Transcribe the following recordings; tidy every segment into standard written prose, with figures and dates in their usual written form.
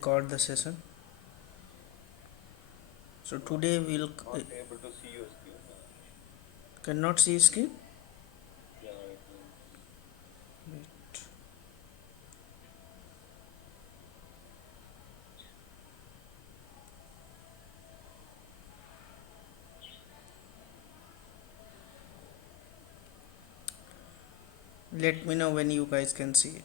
Record the session. So today we'll cannot see screen. Let me know when you guys can see it.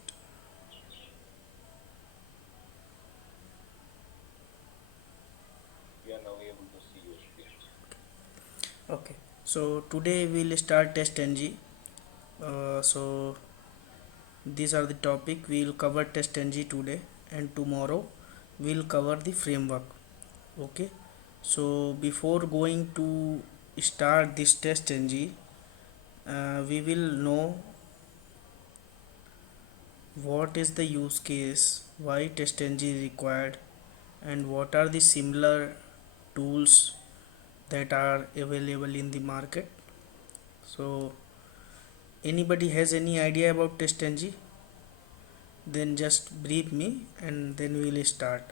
Okay. So today we'll start test ng. So these are the topic we'll cover test ng today, and tomorrow we'll cover the framework. Okay. So before going to start this test ng, we will know what is the use case, why test ng is required, and what are the similar tools that are available in the market. So anybody has any idea about TestNG, then just brief me and then we'll start.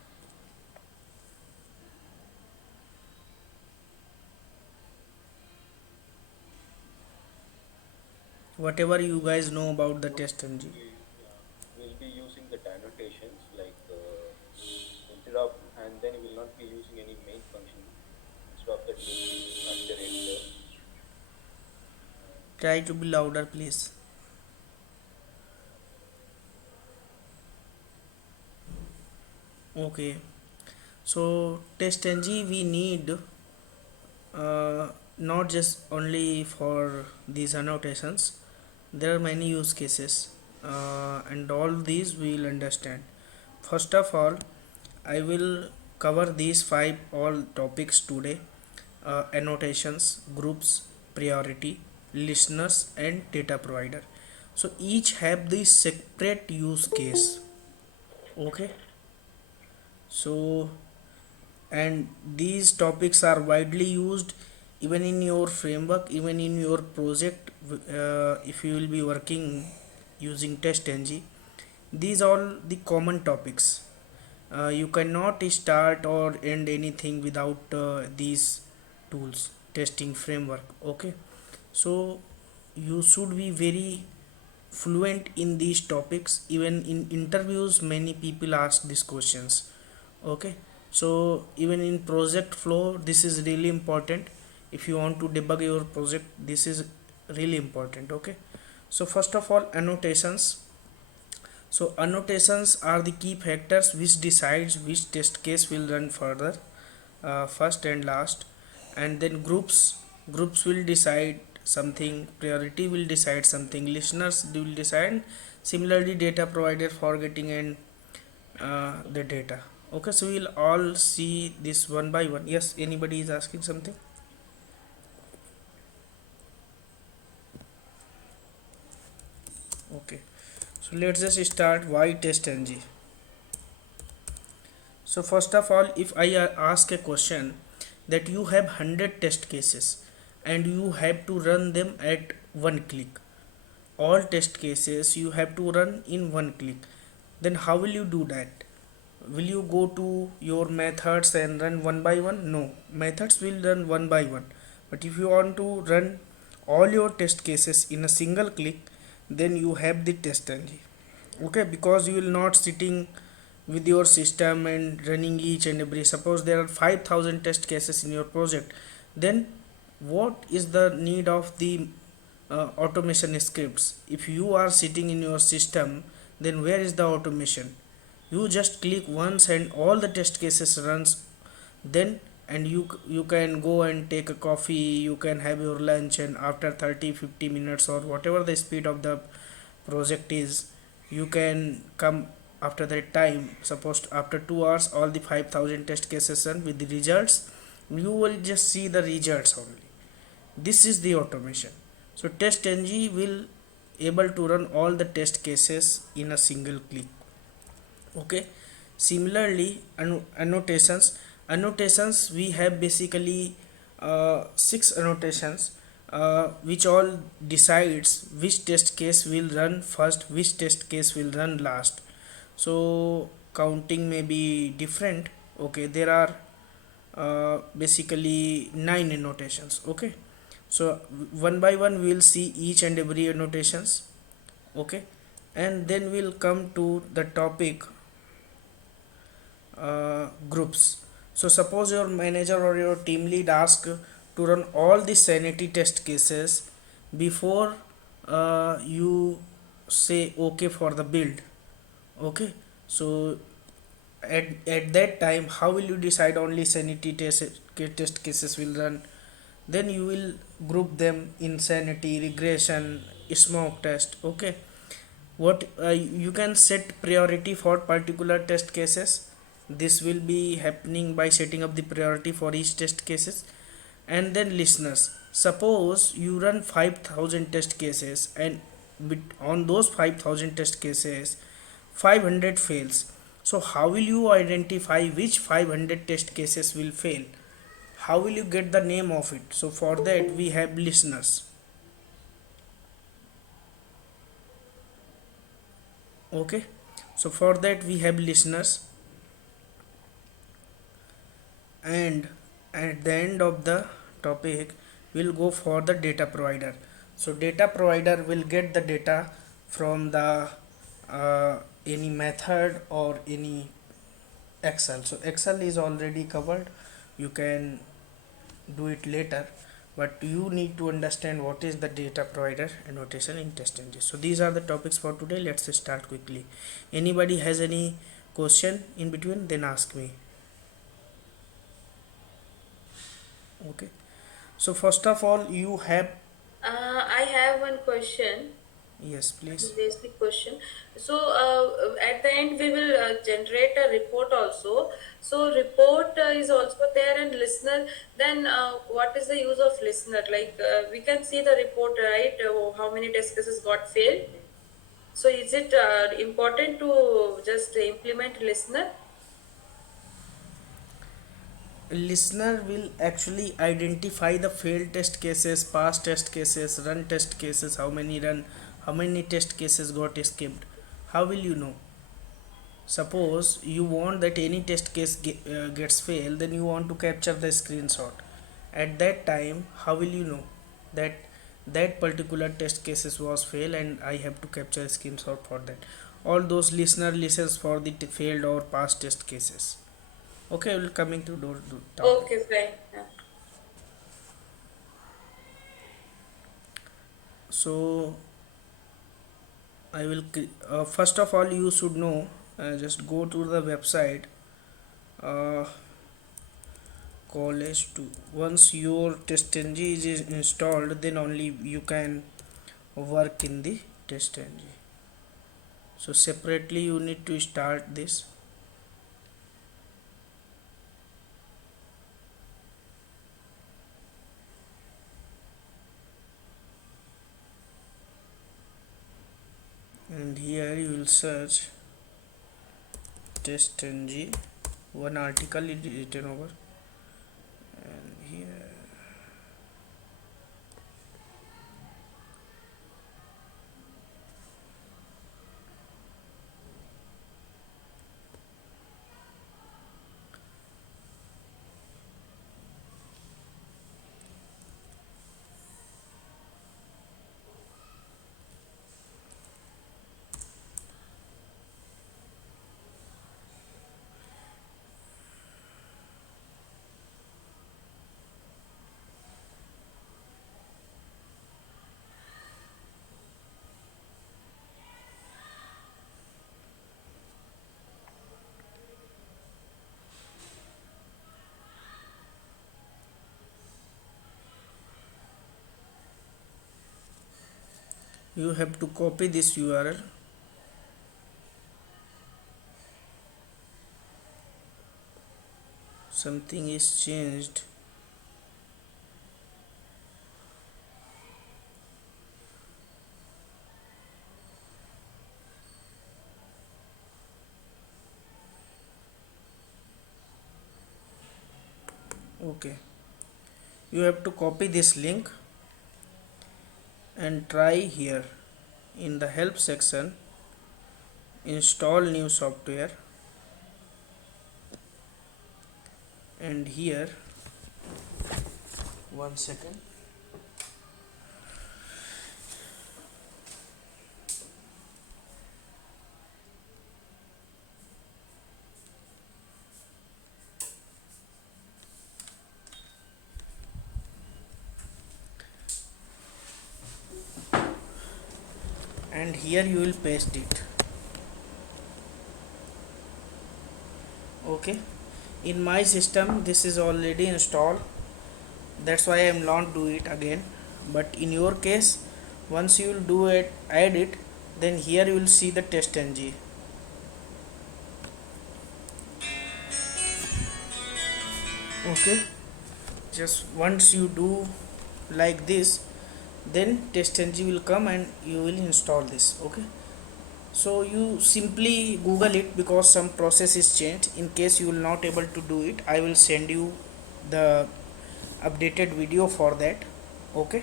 Whatever you guys know about the TestNG. Try to be louder, please. Okay, so TestNG we need not just only for these annotations. There are many use cases, and all these we will understand. First of all, I will cover these five all topics today: annotations, groups, priority, listeners, and data provider. So each have the separate use case. Okay, so and these topics are widely used even in your framework, even in your project. If you will be working using TestNG, these all the common topics. You cannot start or end anything without these tools, testing framework. Okay, so you should be very fluent in these topics. Even in interviews many people ask these questions. Okay, so even in project flow this is really important. If you want to debug your project, this is really important. Okay, so first of all, annotations. So annotations are the key factors which decides which test case will run further, first and last. And then groups will decide something, priority will decide something, listeners will decide, similarly data provider for getting and the data. Okay, so we'll all see this one by one. Yes, anybody is asking something? Okay, so let's just start. Why test ng? So first of all, if I ask a question that you have 100 test cases and you have to run them at one click, all test cases you have to run in one click, then how will you do that? Will you go to your methods and run one by one? No, methods will run one by one. But if you want to run all your test cases in a single click, then you have the test ng. Okay, because you will not sitting with your system and running each and every. Suppose there are 5000 test cases in your project, then what is the need of the automation scripts? If you are sitting in your system, then where is the automation? You just click once and all the test cases runs. Then and you can go and take a coffee, you can have your lunch, and after 30-50 minutes or whatever the speed of the project is, you can come after that time. Suppose after 2 hours all the 5000 test cases run with the results, you will just see the results only. This is the automation. So test ng will able to run all the test cases in a single click. Okay, similarly annotations we have basically six annotations, which all decides which test case will run first, which test case will run last. So counting may be different. Okay, there are basically 9 annotations. Okay, so one by one we will see each and every annotations. Okay, and then we'll come to the topic groups. So suppose your manager or your team lead ask to run all the sanity test cases before you say okay for the build. Okay, so at that time how will you decide only sanity test cases will run? Then you will group them: insanity, regression, smoke test. Okay, what you can set priority for particular test cases. This will be happening by setting up the priority for each test cases. And then listeners, suppose you run 5000 test cases, and on those 5000 test cases 500 fails. So how will you identify which 500 test cases will fail? How will you get the name of it? So for that we have listeners. Okay, so for that we have listeners. And at the end of the topic we'll go for the data provider. So data provider will get the data from the any method or any excel. So excel is already covered, you can do it later, but you need to understand what is the data provider annotation in TestNG. So these are the topics for today. Let's start quickly. Anybody has any question in between, then ask me. Okay, so first of all you have. I have one question, Yes, please. basic question. So, at the end, we will generate a report also. So, report is also there and listener. Then, what is the use of listener? Like, we can see the report, right? How many test cases got failed. So, is it important to just implement listener? Listener will actually identify the failed test cases, past test cases, run test cases, how many test cases got skipped. How will you know? Suppose you want that any test case gets failed, then you want to capture the screenshot. At that time, how will you know that that particular test cases was failed and I have to capture a screenshot for that? All those listener listens for the failed or past test cases. Okay, we'll coming to topic. Okay, fine. So I will first of all you should know, just go to the website, uh, college 2. Once your testng is installed, then only you can work in the testng. So separately you need to start this. And here you will search testng. One article is written over, and here you have to copy this URL. Something is changed. Okay, you have to copy this link and try here in the help section, install new software. and here, one second. And here you will paste it. Okay, in my system this is already installed, that's why I am not do it again. But in your case, once you will do it, add it, then here you will see the test ng. Okay, just once you do like this, then test ng will come and you will install this. Okay, so you simply google it, because some process is changed. In case you will not able to do it, I will send you the updated video for that. Okay,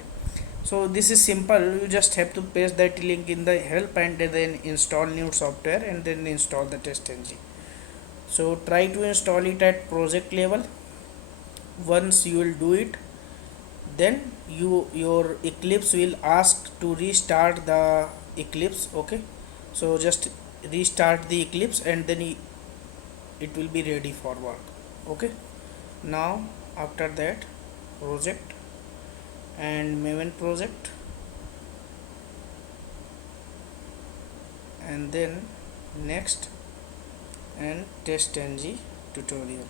so this is simple. You just have to paste that link in the help and then install new software and then install the test ng. So try to install it at project level. Once you will do it, then your Eclipse will ask to restart the Eclipse. Okay, so just restart the Eclipse and then it will be ready for work. Okay, now after that, project and Maven project, and then next and test ng tutorial.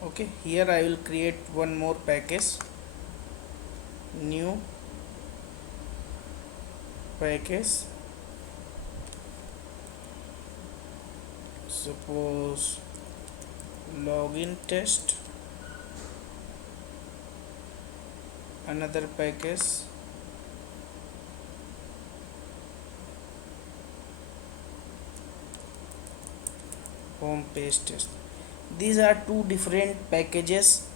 Okay, here I will create one more package, new package, suppose login test, another package, home page test. These are two different packages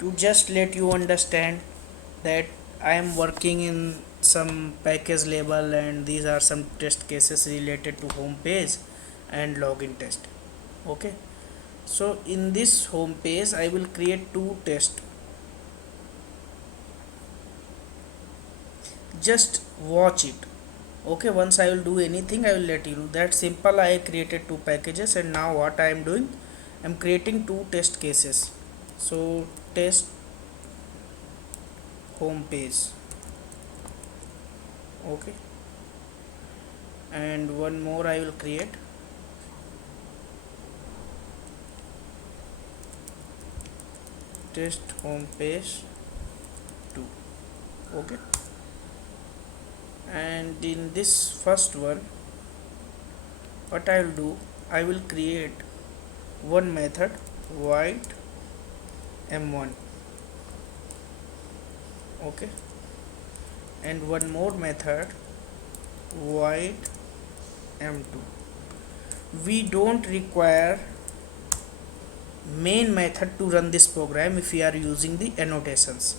to just let you understand that I am working in some package label, and these are some test cases related to home page and login test. Okay, so in this home page I will create two tests. Just watch it. Okay, once I will do anything, I will let you know. That simple. I created two packages, and now what I am doing, I am creating two test cases. So test home page. Okay, and one more I will create, test home page 2. Okay, and in this first one, what I will do, I will create one method void m1. Okay, and one more method void m2. We don't require main method to run this program if we are using the annotations.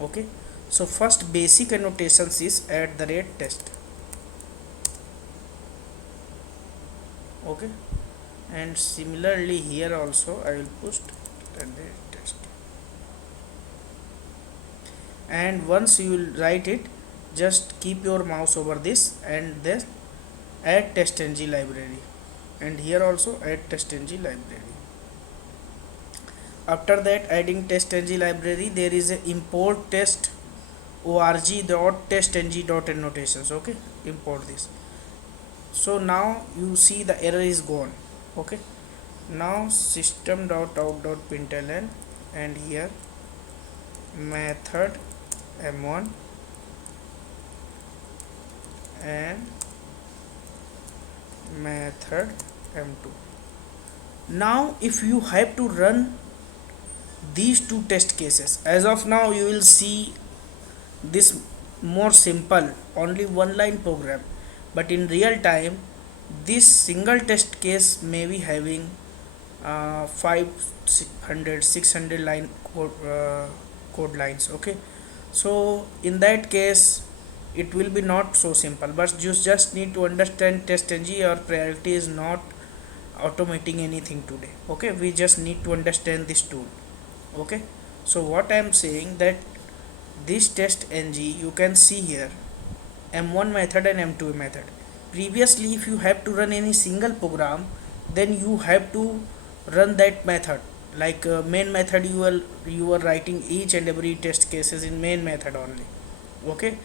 Okay, so first basic annotations is @test. Okay, and similarly here also I will put @test, and once you will write it, just keep your mouse over this and then add test ng library, and here also add test ng library. After that, adding test ng library, there is a import test org.testng.annotations. Okay, import this. So now you see the error is gone. Okay, now system.out.println, and here method m1 and method m2. Now if you have to run these two test cases, as of now you will see this more simple, only one line program, but in real time This single test case may be having 500 600 line code lines. Okay, so in that case it will be not so simple, but you just need to understand TestNG. Or priority is not automating anything today. Okay, we just need to understand this tool. Okay, so what I am saying, that this TestNG, you can see here M1 method and M2 method. Previously, if you have to run any single program, then you have to run that method. Like main method, you are writing each and every test cases in main method only. Okay,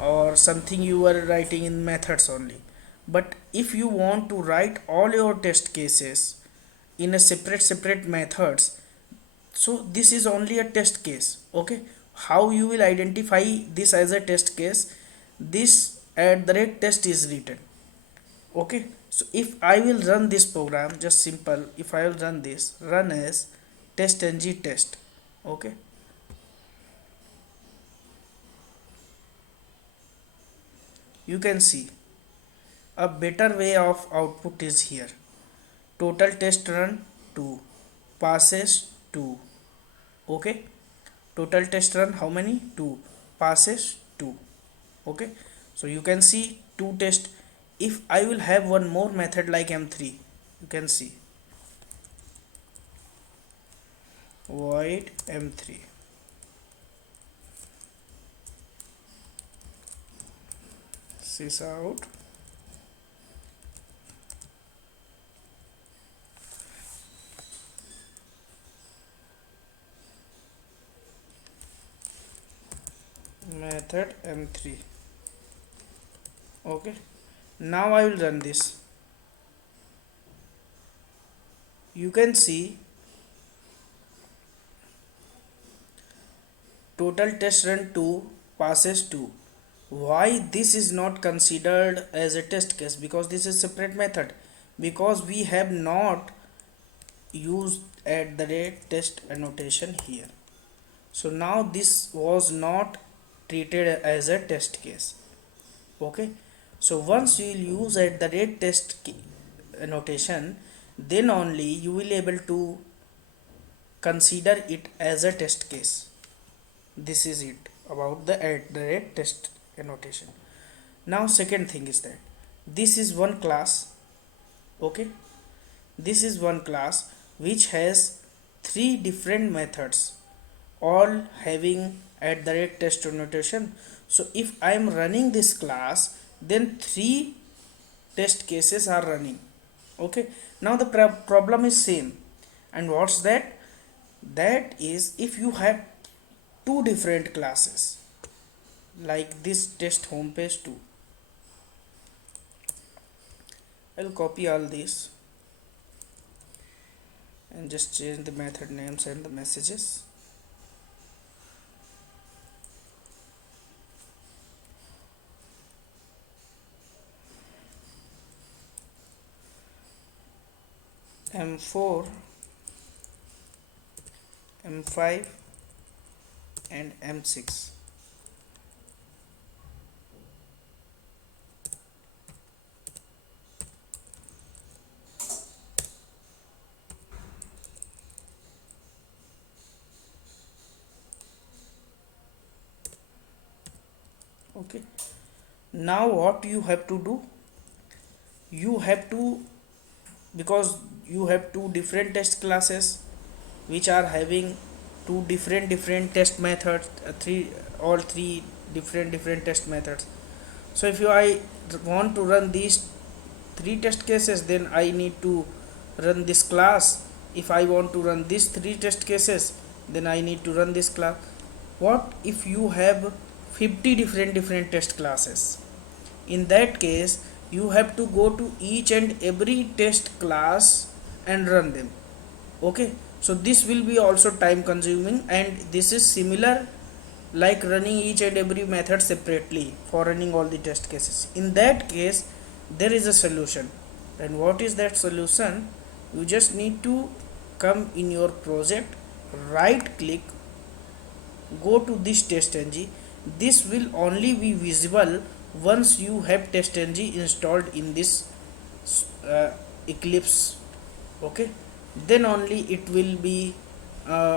or something you are writing in methods only. But if you want to write all your test cases in a separate methods, so this is only a test case. Okay, how you will identify this as a test case? This at the rate test is written. Okay, so if I will run this program, just simple, if I will run this, run as testng test. Okay, you can see a better way of output is here. Total test run 2, passes 2. Okay, total test run how many? 2, passes 2. Okay, so you can see 2 test. If I will have one more method like M3, you can see void M3, sys out method M3. Okay, now I will run this. You can see total test run 2, passes 2. Why this is not considered as a test case? Because this is separate method, because we have not used at the rate test annotation here. So now this was not treated as a test case. Okay, so once you will use at the rate test annotation, then only you will able to consider it as a test case. This is it about the at the rate test annotation. Now second thing is that this is one class. Okay, this is one class which has three different methods, all having at the rate test annotation. So if I am running this class, then three test cases are running. Okay, now the problem is same. And what's that? That is, if you have two different classes like this test homepage 2, I'll copy all these and just change the method names and the messages. M4, M5 and M6. Okay, now what you have to do, you have to, because you have two different test classes which are having two different test methods, three all three different test methods. So if I want to run these three test cases, then I need to run this class. If I want to run these three test cases, then I need to run this class. What if you have 50 different test classes? In that case, you have to go to each and every test class and run them. Okay, so this will be also time consuming, and this is similar like running each and every method separately for running all the test cases. In that case, there is a solution. And what is that solution? You just need to come in your project, right click, go to this TestNG. This will only be visible once you have TestNG installed in this uh, Eclipse. Okay, then only it will be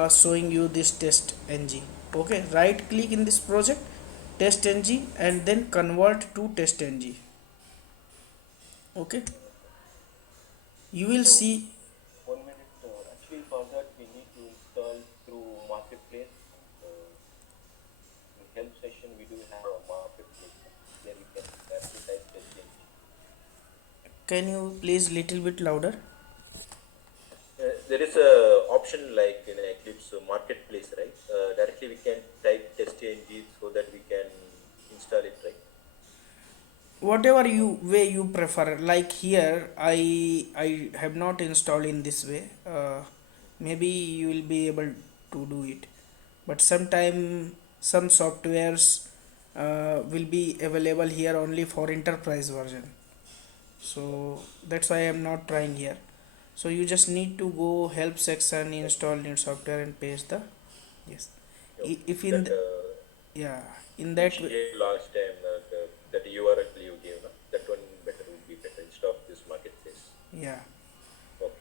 showing you this test ng. Okay, right click in this project, test ng, and then convert to test ng. Okay, you will So see. 1 minute. Actually, for that we need to install through marketplace. In help session we do have a marketplace. There you can directly type testing. Can you please little bit louder? There is a option like in Eclipse marketplace, right? Directly we can type test.ng so that we can install it, right? Whatever you way you prefer. Like here I have not installed in this way. Maybe you will be able to do it, but sometime some softwares will be available here only for enterprise version, so that's why I am not trying here. So you just need to go help section, install new software, and paste the yes. Okay. If in That the, yeah, in which that you way, gave last time, that URL you gave, no? That one better would be better instead of this marketplace. yeah. Okay.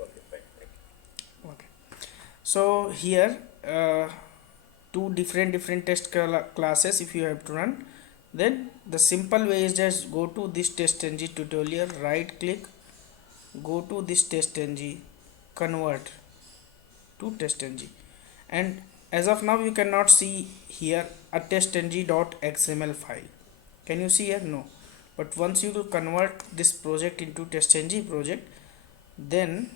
Okay, fine. Thank you. Okay, so here two different test classes if you have to run, then the simple way is just go to this test ng tutorial, right click, go to this test ng, convert to test ng, and as of now you cannot see here a testng.xml file. Can you see here? No. But once you convert this project into testng project, then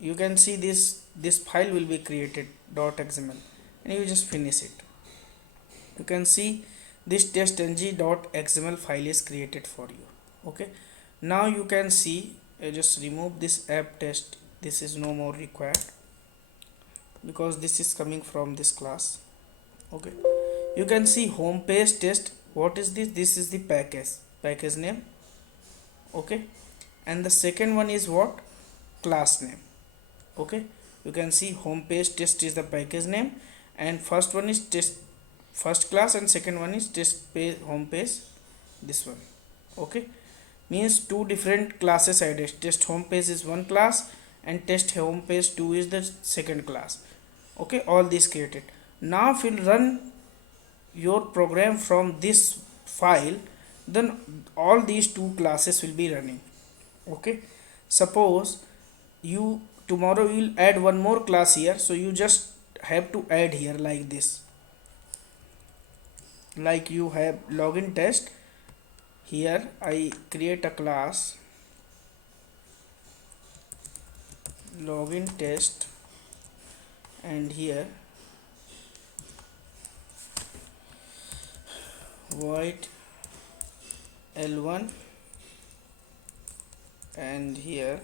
you can see this file will be created .xml, and you just finish it. You can see this testng.xml file is created for you. Okay, now you can see, just remove this app test. This is no more required because this is coming from this class. Okay, you can see home page test. What is this? This is the package name. Okay, and the second one is what? Class name. Okay, you can see home page test is the package name, and first one is test first class, and second one is test page home page, this one. Okay, means two different classes added. Test home page is one class, and test home page 2 is the second class. Okay, all these created. Now if you run your program from this file, then all these two classes will be running. Okay, suppose you tomorrow you will add one more class here, so you just have to add here like this. Like you have login test, here I create a class login test, and here void L1, and here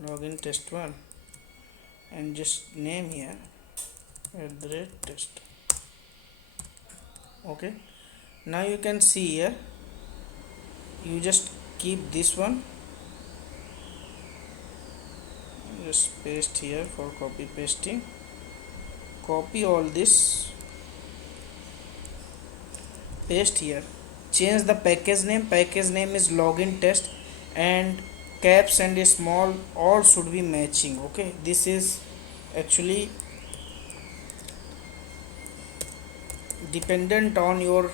login test 1, and just name here @test. Okay, now you can see here, you just keep this one, just paste here for copy pasting, copy all this, paste here, change the package name is login test, and caps and small all should be matching. Okay, this is actually dependent on your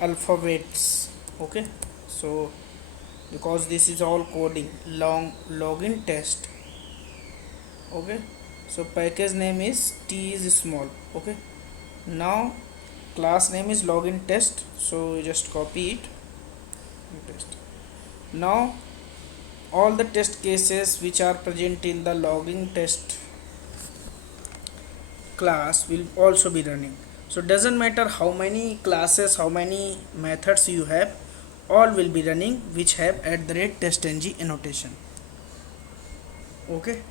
alphabets. Okay, so because this is all coding login test. Okay, so package name is T is small. Okay, now class name is login test, so you just copy it and paste. Now all the test cases which are present in the login test class will also be running. So doesn't matter how many classes, how many methods you have, all will be running which have @testng annotation. Okay,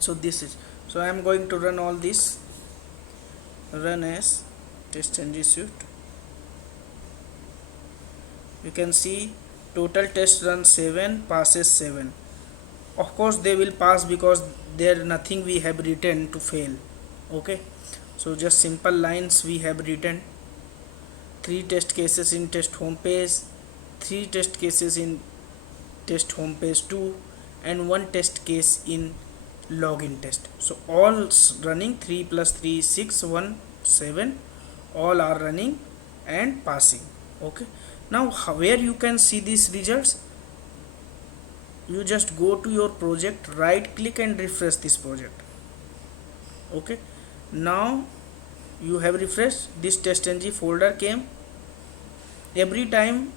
so this is, so I am going to run all this, run as testng suite. You can see total test run 7, passes 7. Of course they will pass because there nothing we have written to fail. Okay, so just simple lines we have written: 3 test cases in test home page, 3 test cases in test home page 2, and 1 test case in login test. So all running, 3 plus 3 6 1 7, all are running and passing. Okay, now where you can see these results, you just go to your project, right click and refresh this project. Okay, now you have refreshed, this testng folder came. Every time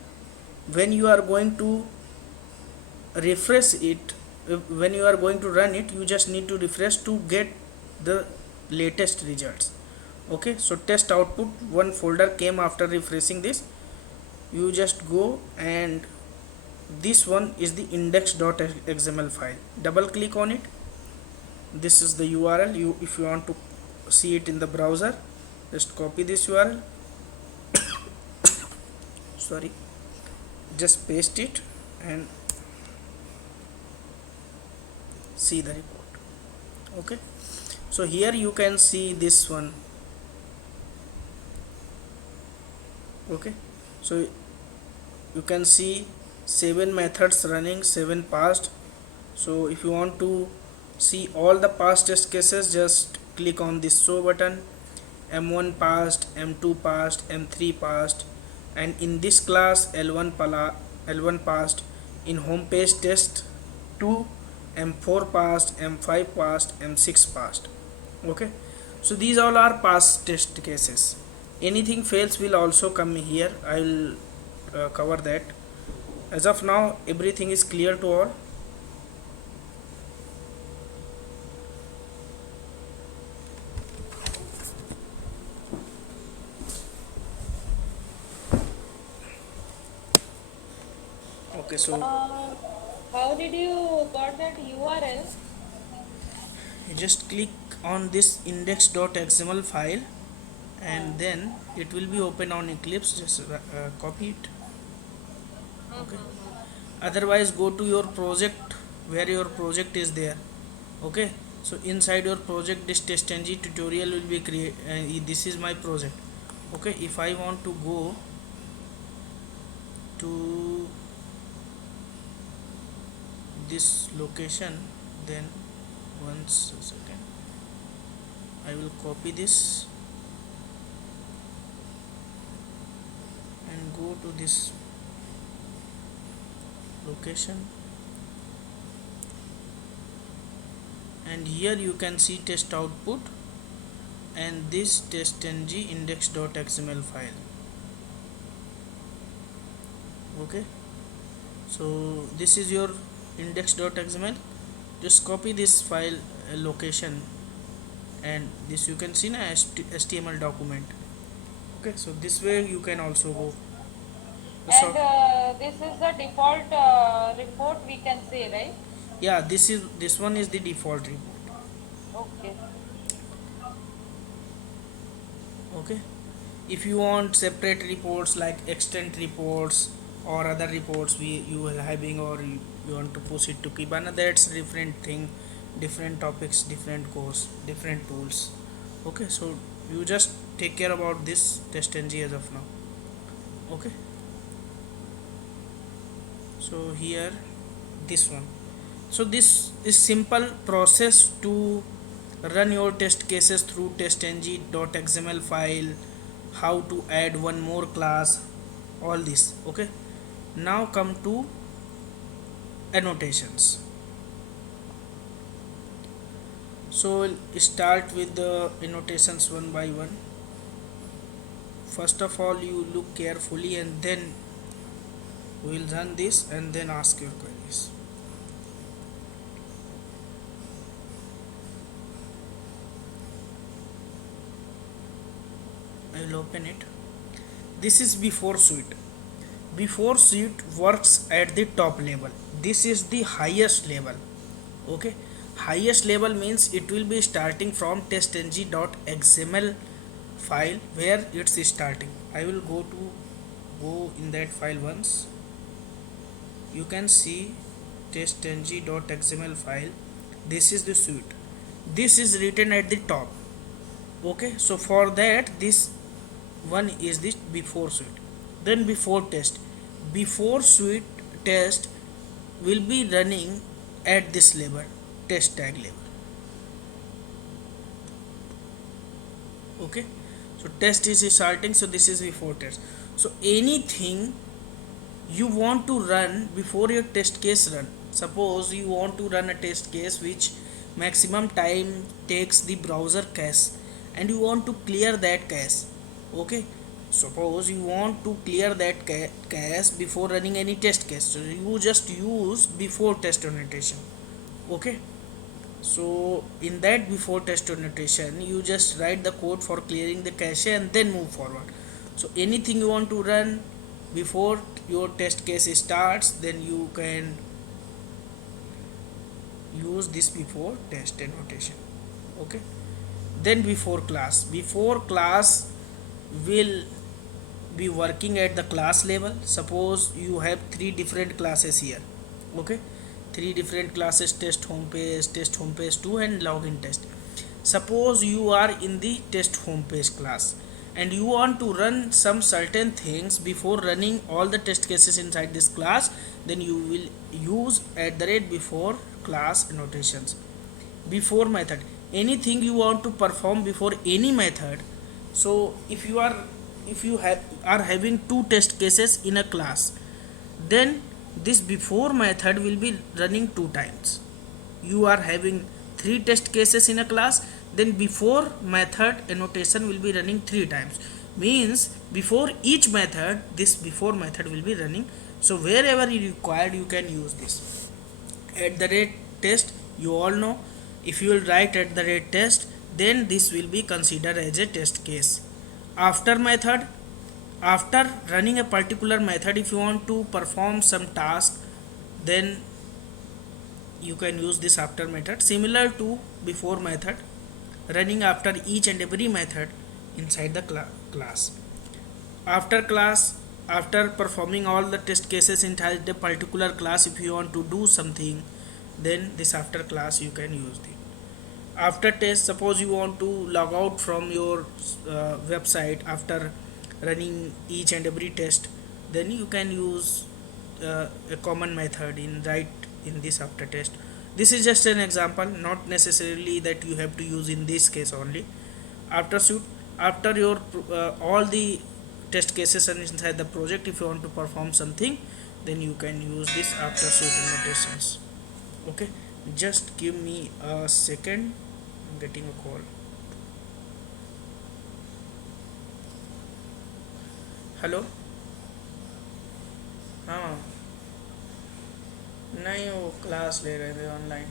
when you are going to refresh it, when you are going to run it, you just need to refresh to get the latest results. Okay, so test output, one folder came after refreshing this. You just go, and this one is the index.xml file. Double click on it. This is the URL. You, if you want to see it in the browser, just copy this URL. Sorry, just paste it and see the report. Okay, so here you can see this one. Okay, so you can see 7 methods running, 7 passed. So if you want to see all the past test cases, just click on this show button. M1 passed, M2 passed, M3 passed, and in this class L1 passed. In home page test 2, M4 passed, M5 passed, M6 passed. Okay, so these all are past test cases. Anything fails will also come here. I will cover that. As of now, everything is clear to all. Okay, so How did you got that URL? you just click on this index.xml file, and then it will be open on Eclipse. Just copy it. Okay, otherwise go to your project, where your project is there. Okay, so inside your project, this testng tutorial will be created. This is my project. Okay, if I want to go to this location, then once a second, I will copy this and go to this location, and here you can see test output and this testng index.xml file. Okay, so this is your index.xml. Just copy this file location, and this you can see na HTML document. Okay, so this way you can also go. So, And this is the default report, we can say, right? yeah, this one is the default report. Okay. Okay, if you want separate reports like extent reports or other reports you are having, or you want to push it to Kibana, that's different thing, different topics, different course, different tools. Okay, so you just take care about this testng as of now. Okay, so here this one. So this is simple process to run your test cases through testng.xml file, how to add one more class, all this. Okay, now come to annotations. So we'll start with the annotations one by one. First of all, you look carefully, and then we will run this and then ask your queries. I will open it. This is before suite. Before suite works at the top level. This is the highest level. Okay, highest level means it will be starting from testng.xml file where it's starting. I will go in that file once. You can see testng.xml file. This is the suite. This is written at the top. Okay, so for that, this one is this before suite. Then before test, before suite test will be running at this level, test tag level. Okay, so test is starting, so this is before test. So anything you want to run before your test case run, suppose you want to run a test case which maximum time takes the browser cache, and you want to clear that cache. Okay, suppose you want to clear that cache before running any test case, so you just use before test annotation. Okay, so in that before test annotation you just write the code for clearing the cache and then move forward. So anything you want to run before your test case starts, then you can use this before test annotation. Okay, then before class will be working at the class level. Suppose you have three different classes here. Okay, three different classes: test home page 2, and login test. Suppose you are in the test home page class and you want to run some certain things before running all the test cases inside this class, then you will use at the rate before class annotations. Before method, anything you want to perform before any method. So if you are having two test cases in a class, then this before method will be running two times. You are having three test cases in a class, then before method annotation will be running three times, means before each method this before method will be running. So wherever you required you can use this. At the rate test, you all know, if you will write at the rate test, then this will be considered as a test case. After method, after running a particular method, if you want to perform some task, then you can use this after method, similar to before method, running after each and every method inside the class. After class, after performing all the test cases inside the particular class, if you want to do something, then this after class you can use the after test. Suppose you want to log out from your website after running each and every test, then you can use a common method in right in this after test. This is just an example, not necessarily that you have to use in this case only. After suit, after your all the test cases are inside the project, if you want to perform something, then you can use this after suit annotations. Okay, just give me a second, I'm getting a call. Hello, हाँ, नहीं वो class ले रहे थे online.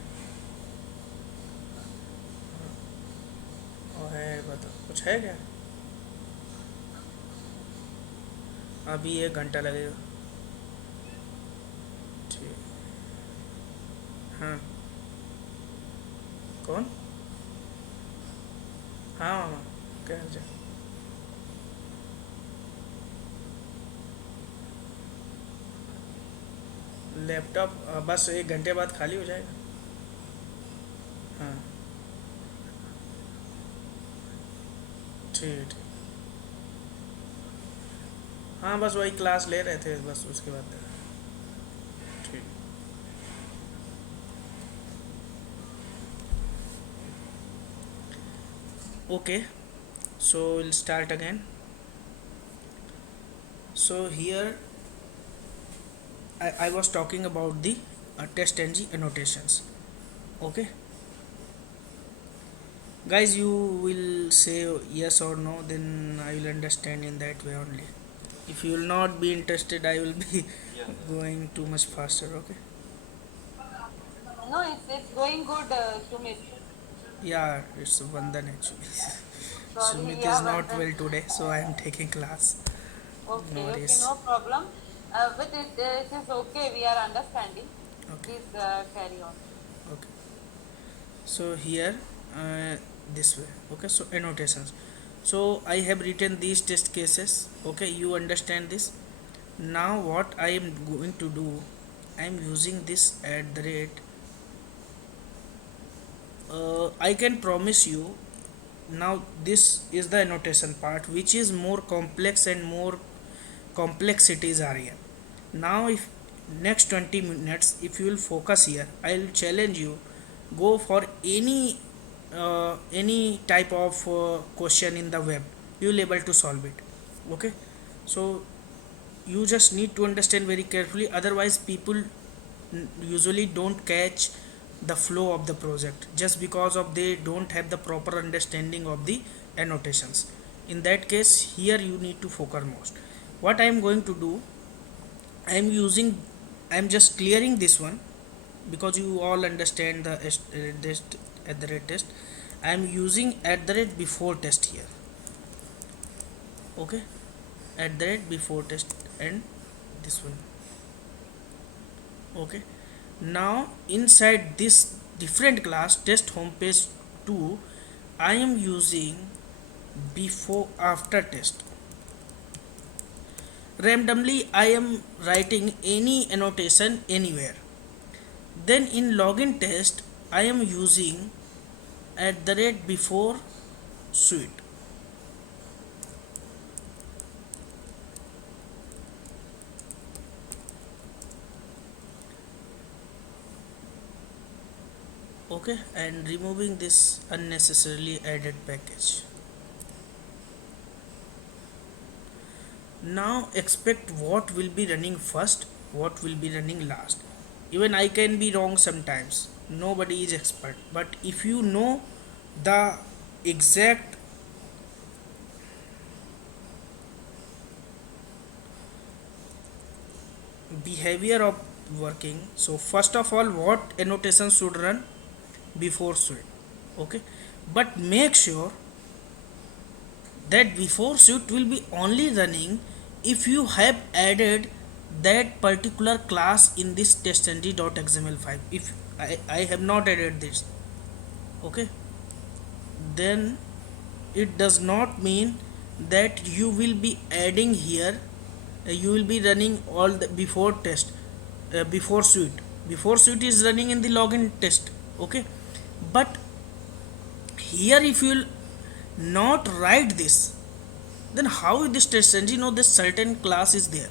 वो है, बताओ कुछ है क्या? अभी 1 घंटा लगेगा। ठीक, हाँ, कौन? हाँ मामा, क्या हाल चाल? लैपटॉप बस 1 घंटे बाद खाली हो जाएगा। हाँ, ठीक ठीक। हाँ बस वही क्लास ले रहे थे, बस उसके बाद। ठीक, okay, so we'll start again. So here I was talking about the test ng annotations. Okay guys, you will say yes or no, then I will understand in that way only. If you will not be interested, I will be going too much faster. Okay, No, it's going good, Sumit. yeah, it's Vandan actually. Sorry, Sumit yeah, is not but well today, so I am taking class. No okay, okay, worries. no problem. But it is okay, we are understanding. Okay, Please carry on. okay. So here this way. Okay, so annotations. So I have written these test cases. Okay, you understand this. Now what I am going to do, I am using this at the rate. I can promise you Now this is the annotation part, which is more complex and more complexities are here. Now if next 20 minutes if you will focus here, I'll challenge you, go for any type of question in the web, you will able to solve it. Okay, so you just need to understand very carefully, otherwise people usually don't catch the flow of the project just because of they don't have the proper understanding of the annotations. In that case here you need to focus most. What I am going to do, I am using, I am just clearing this one because you all understand the test at the rate test. I am using at the rate before test here. Okay, at the rate before test and this one. Okay, now inside this different class test homepage 2, I am using before after test. Randomly I am writing any annotation anywhere. Then in login test I am using at the rate before suite. Okay, and removing this unnecessarily added package. Now expect what will be running first, what will be running last. Even I can be wrong sometimes, nobody is expert, but if you know the exact behavior of working, so first of all what annotation should run before suite. Okay, but make sure that before suite will be only running if you have added that particular class in this testng.xml file. If I have not added this, okay, then it does not mean that you will be adding here, you will be running all the before test, before suite is running in the login test. Okay, but here if you will not write this, then how this test engine know this certain class is there?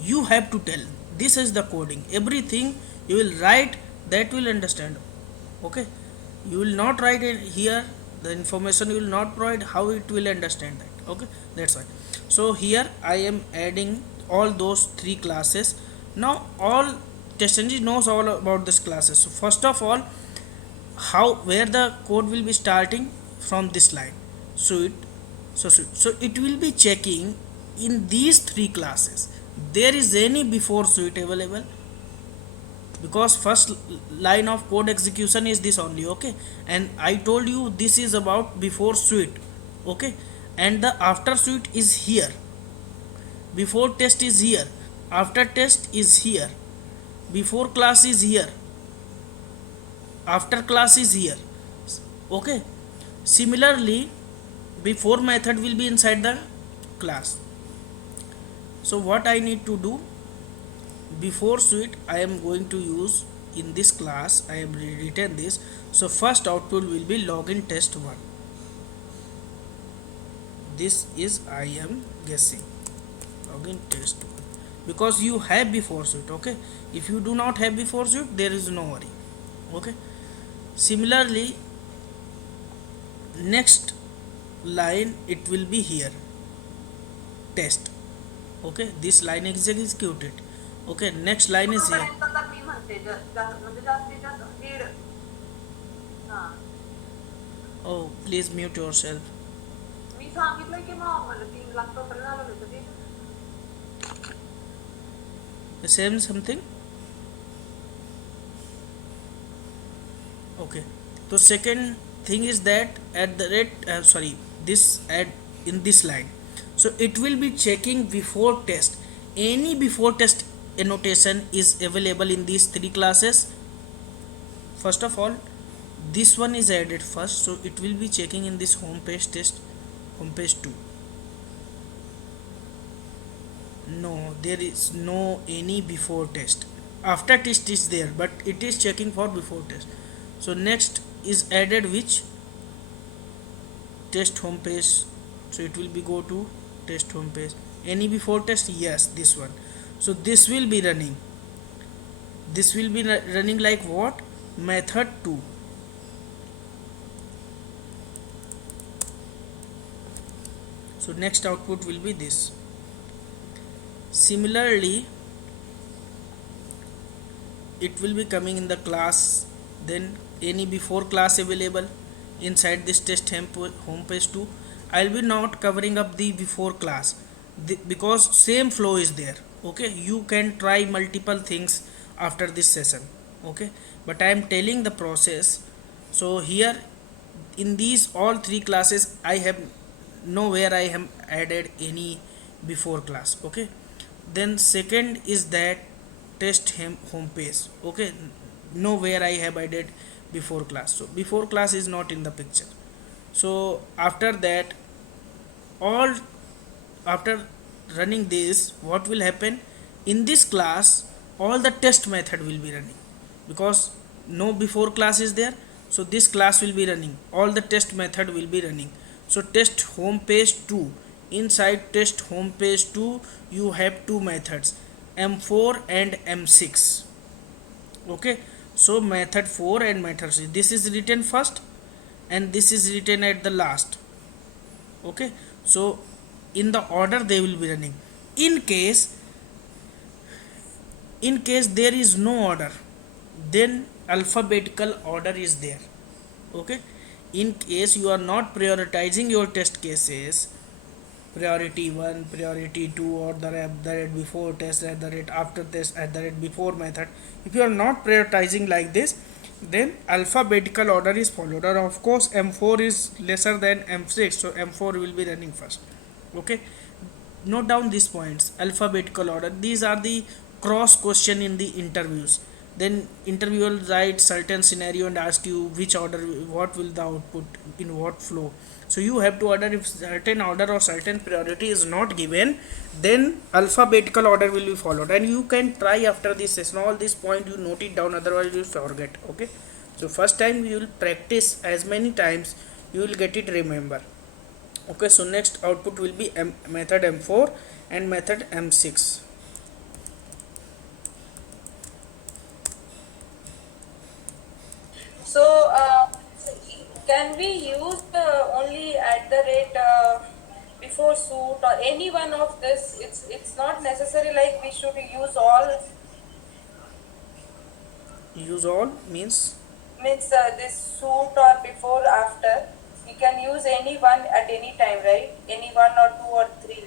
You have to tell, this is the coding, everything you will write, that will understand. Okay, you will not write it here, the information you will not provide, how it will understand that? Okay, that's why. So here I am adding all those three classes. Now all test engine knows all about this classes. So first of all, how, where the code will be starting from this line suite. So it will be checking in these three classes there is any before suite available, because first line of code execution is this only. Okay, and I told you this is about before suite. Okay, and the after suite is here, before test is here, after test is here, before class is here, after class is here. Okay, similarly before method will be inside the class. So what I need to do, before suite I am going to use in this class, I am written this. So first output will be login test1. This is I am guessing login test1 because you have before suite. Okay, if you do not have before suite there is no worry. Okay, similarly next line it will be here test. Okay, this line is executed. Okay, next line is here. मी म्हणते म्हणजे जास्तीत जास्त दीड हा Oh, please mute yourself. मी सांगितलं की मग मला 3 lakh total झालं होतं ते Same something. Okay, so second thing is that at the rate this at in this line, so it will be checking before test, any before test annotation is available in these three classes. First of all this one is added first, so it will be checking in this home page test, home page 2. No, there is no any before test, after test is there, but it is checking for before test. So next is added which test home page, so it will be go to test home page. Any before test, yes, this one. So this will be running, running like what, method 2. So next output will be this. Similarly, it will be coming in the class, then any before class available inside this test home page 2. I'll be not covering up the before class, because same flow is there. Okay, you can try multiple things after this session. Okay, but I am telling the process. So here in these all three classes, I have nowhere I have added any before class. Okay, then second is that test home page. Okay, nowhere I have added before class, so before class is not in the picture. So after that, all after running this, what will happen, in this class all the test method will be running, because no before class is there. So this class will be running, all the test method will be running. So test home page 2, inside test home page 2 you have two methods, m4 and m6. Okay, so method 4 and method 6, this is written first and this is written at the last. Okay, so in the order they will be running. in case in case there is no order, then alphabetical order is there. Okay, in case you are not prioritizing your test cases, priority 1, priority 2, or the rate before test, at the rate after test, at the rate before method, if you are not prioritizing like this, then alphabetical order is followed. Or of course m4 is lesser than m6, so m4 will be running first. Okay, note down these points, alphabetical order. These are the cross question in the interviews. Then interviewer will write certain scenario and ask you which order, what will the output, in what flow. So you have to order. If certain order or certain priority is not given, then alphabetical order will be followed. And you can try after this session, all this point you note it down, otherwise you will forget. Okay, so first time you will practice as many times, you will get it, remember. Okay, so next output will be method m4 and method m6. So, can we use only at the rate before suit or any one of this? It's not necessary like we should use all. Use all means, Means this suit or before after. We can use any one at any time, right? Any one or two or three.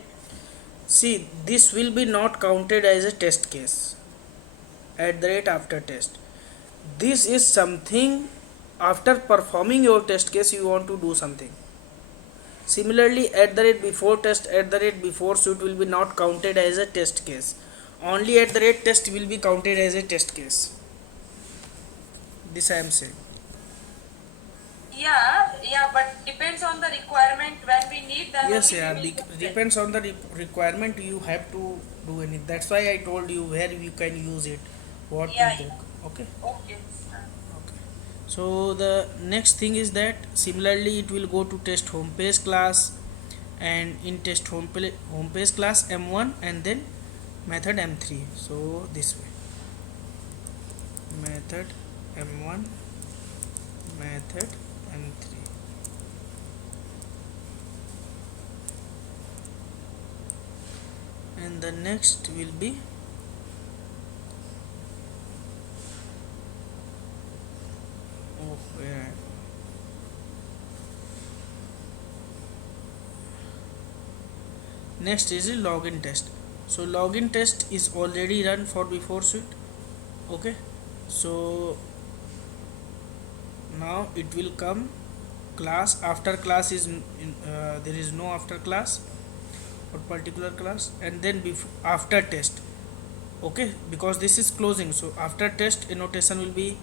see, this will be not counted as a test case at the rate after test. This is something after performing your test case you want to do something. Similarly, at the rate before test, at the rate before suit will be not counted as a test case. Only at the rate test will be counted as a test case. This I am saying. Yeah, but depends on the requirement when we need them. Yes, only yeah. we will use it. Depends on the requirement. You have to do anything. That's why I told you where you can use it, what Yeah, to do. yeah. Okay. Okay. Okay. So the next thing is that similarly it will go to test home page class, and in test home page class m1 and then method m3. So this way, method m1, method m3. And the next will be where I am. Next is a login test. So login test is already run for before suite. Okay, so now it will come class. After class is there is no after class or particular class, and then after test. Okay, because this is closing, so after test annotation will be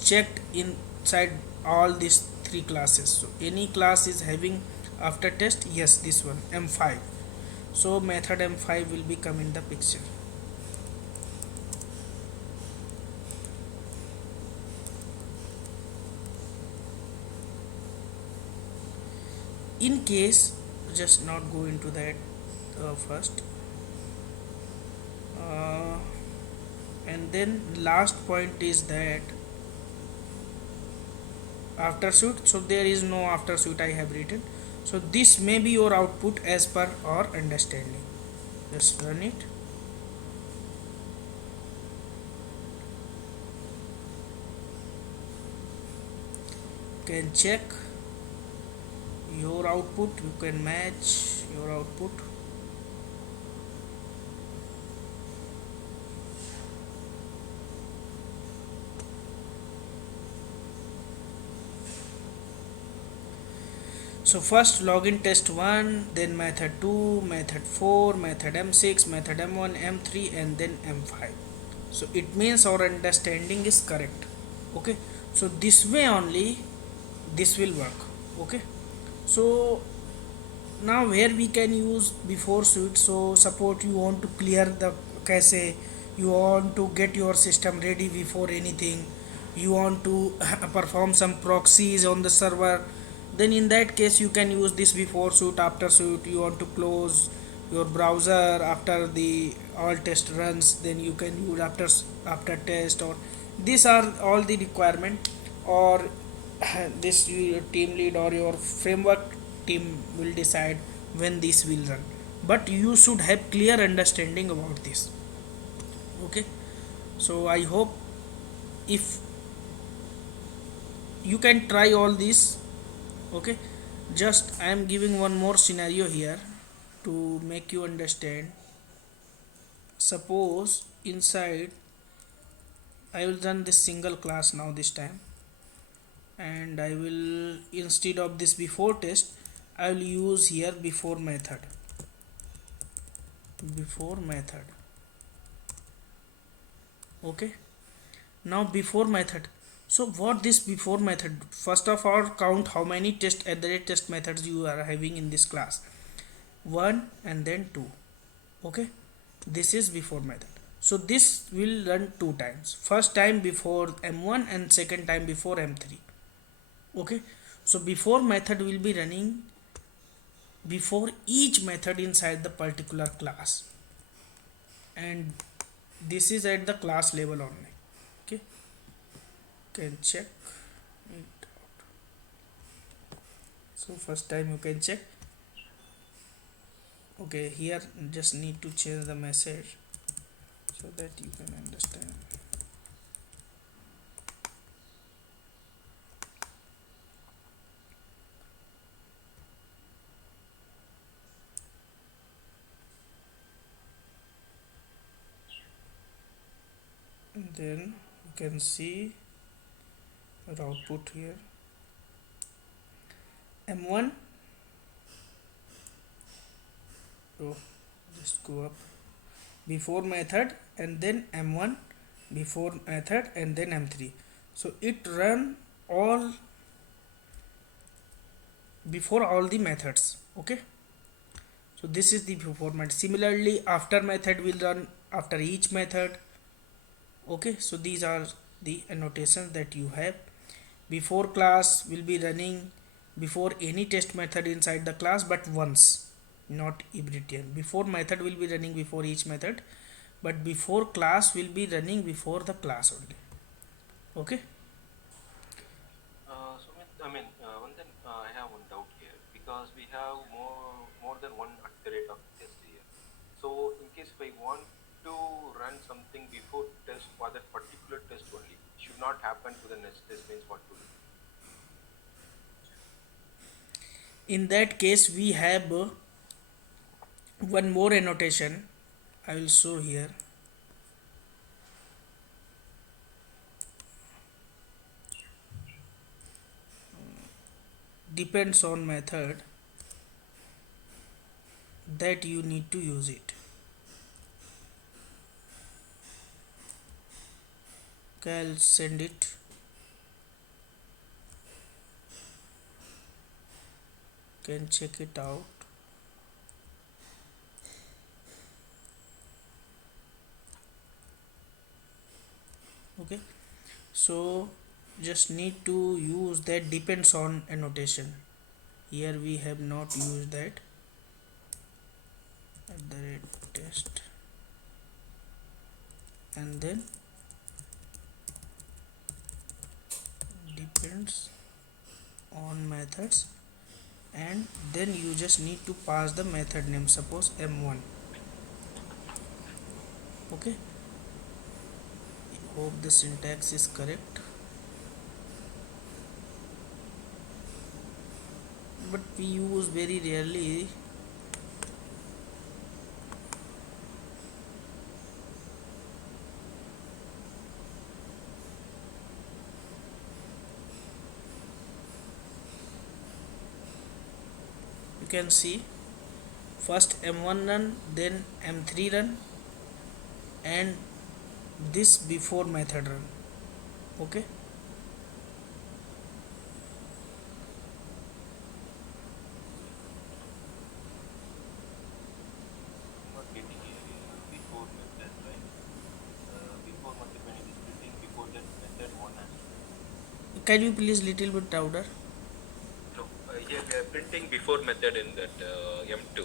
checked inside all these three classes. So any class is having after test, yes, this one m5. So method m5 will become in the picture. in case, just not go into that first, uh, and then last point is that after suit, so there is no after suit I have written. So this may be your output as per our understanding. Just run it. Can check your output, you can match your output. So first login test 1, then method 2, method 4, method m6, method m1, m3, and then m5. So it means our understanding is correct. Okay, so this way only this will work. Okay, so now where we can use before suite. So suppose you want to clear the cache, you want to get your system ready before anything, you want to perform some proxies on the server, then in that case you can use this before suite. After suite, you want to close your browser after the all test runs, then you can use after test. Or these are all the requirement, or this your team lead or your framework team will decide when this will run, but you should have clear understanding about this. Okay, so I hope if you can try all this. Okay, just I am giving one more scenario here to make you understand. Suppose inside I will run this single class now this time, and I will, instead of this before test, I will use here before method. Before method. Okay, now before method. So what this before method, first of all count how many test at the rate test methods you are having in this class. 1 and then 2. Okay, this is before method. So this will run two times, first time before m1 and second time before m3. Okay, so before method will be running before each method inside the particular class, and this is at the class level only. Okay, can check it out. So first time you can check. Okay, here just need to change the message so that you can understand. And then you can see your output here. M1, so just go up before method, and then M1 before method, and then M3. So it run all before all the methods. Okay, so this is the before method. Similarly, after method will run after each method. Okay, so these are the annotations that you have. Before class will be running before any test method inside the class, but once, not every time. Before method will be running before each method, but before class will be running before the class only. Okay, Sumit, one thing I have one doubt here because we have more than one iterate of test here. So in case if I want to run something before test for that particular test only, should not happen to the next test means what to do? in that case we have one more annotation I will show here. Depends on method that you need to use it. Okay, I'll send it. Can check it out. Okay, so just need to use that depends on annotation here we have not used that at the rate test, and then depends on methods, and then you just need to pass the method name, suppose m1. Okay, hope the syntax is correct, but we use very rarely. You can see first m1 run, then m3 run, and this before method run. Okay, Not getting here. Before method, right? Before method, when it is splitting, before that method one has to. can you please little bit louder? No, here we are printing before method in that M2.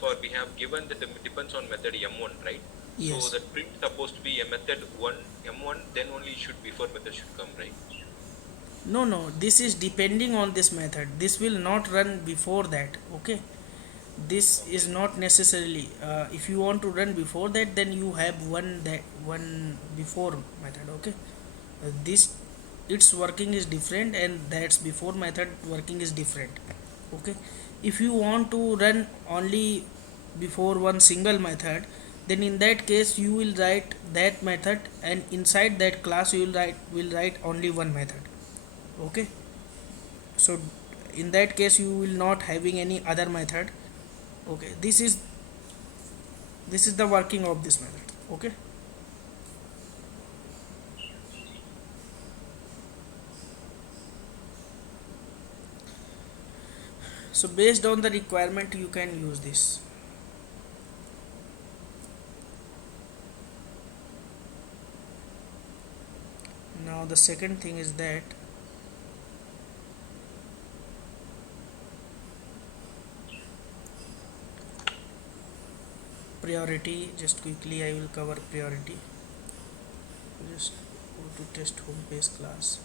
For we have given that the depends on method M1, right? So Yes. that print supposed to be a method one M1, then only should before method should come, right? No, this is depending on this method. This will not run before that. Okay, this is not necessarily, if you want to run before that, then you have one before method. Okay, this its working is different, and that's before method working is different. Okay, if you want to run only before one single method, then in that case you will write that method, and inside that class you will write only one method. Okay, so in that case you will not having any other method. Okay, this is the working of this method. Okay, so based on the requirement you can use this. Now the second thing is that priority. Just quickly I will cover priority. Just go to test home page class.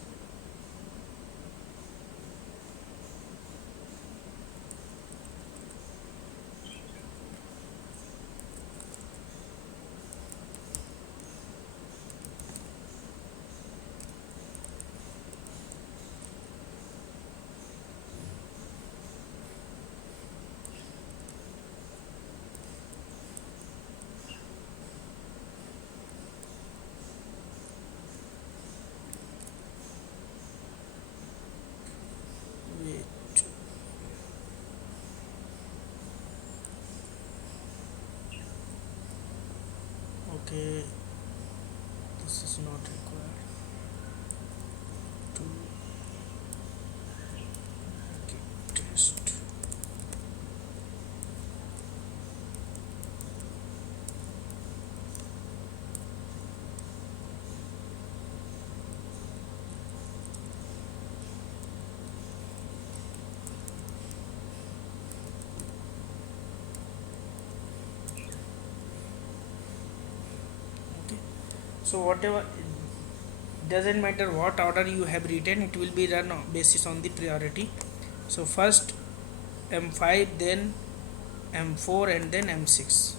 Wait. Okay, this is not required to make it test. Okay, so whatever, doesn't matter what order you have written, it will be run on basis on the priority. So first m5, then m4, and then m6.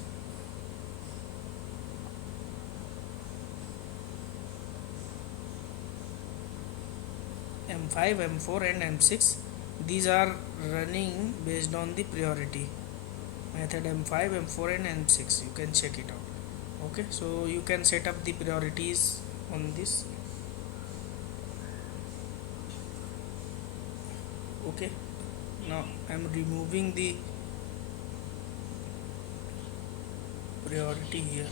m5, m4, and m6, these are running based on the priority method m5, m4, and m6. You can check it out. Okay, so you can set up the priorities on this. Okay, now I'm removing the priority here,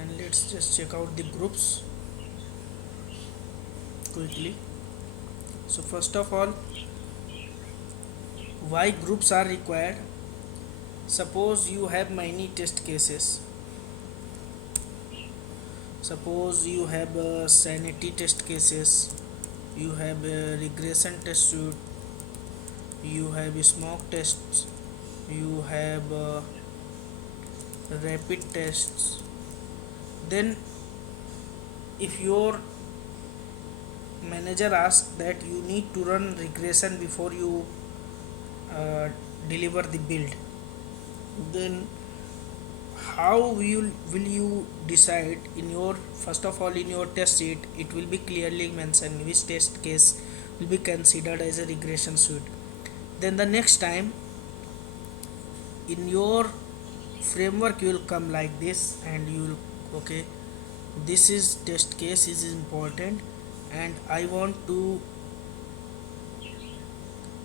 and let's just check out the groups quickly. So first of all, why groups are required? Suppose you have many test cases. Suppose you have sanity test cases, you have regression test suite, you have smoke tests, you have rapid tests. Then if your manager asks that you need to run regression before you uh, deliver the build, then how will you decide in your, first of all, in your test sheet it will be clearly mentioned which test case will be considered as a regression suite. Then the next time in your framework you will come like this, and you will, okay, this is test case is important and I want to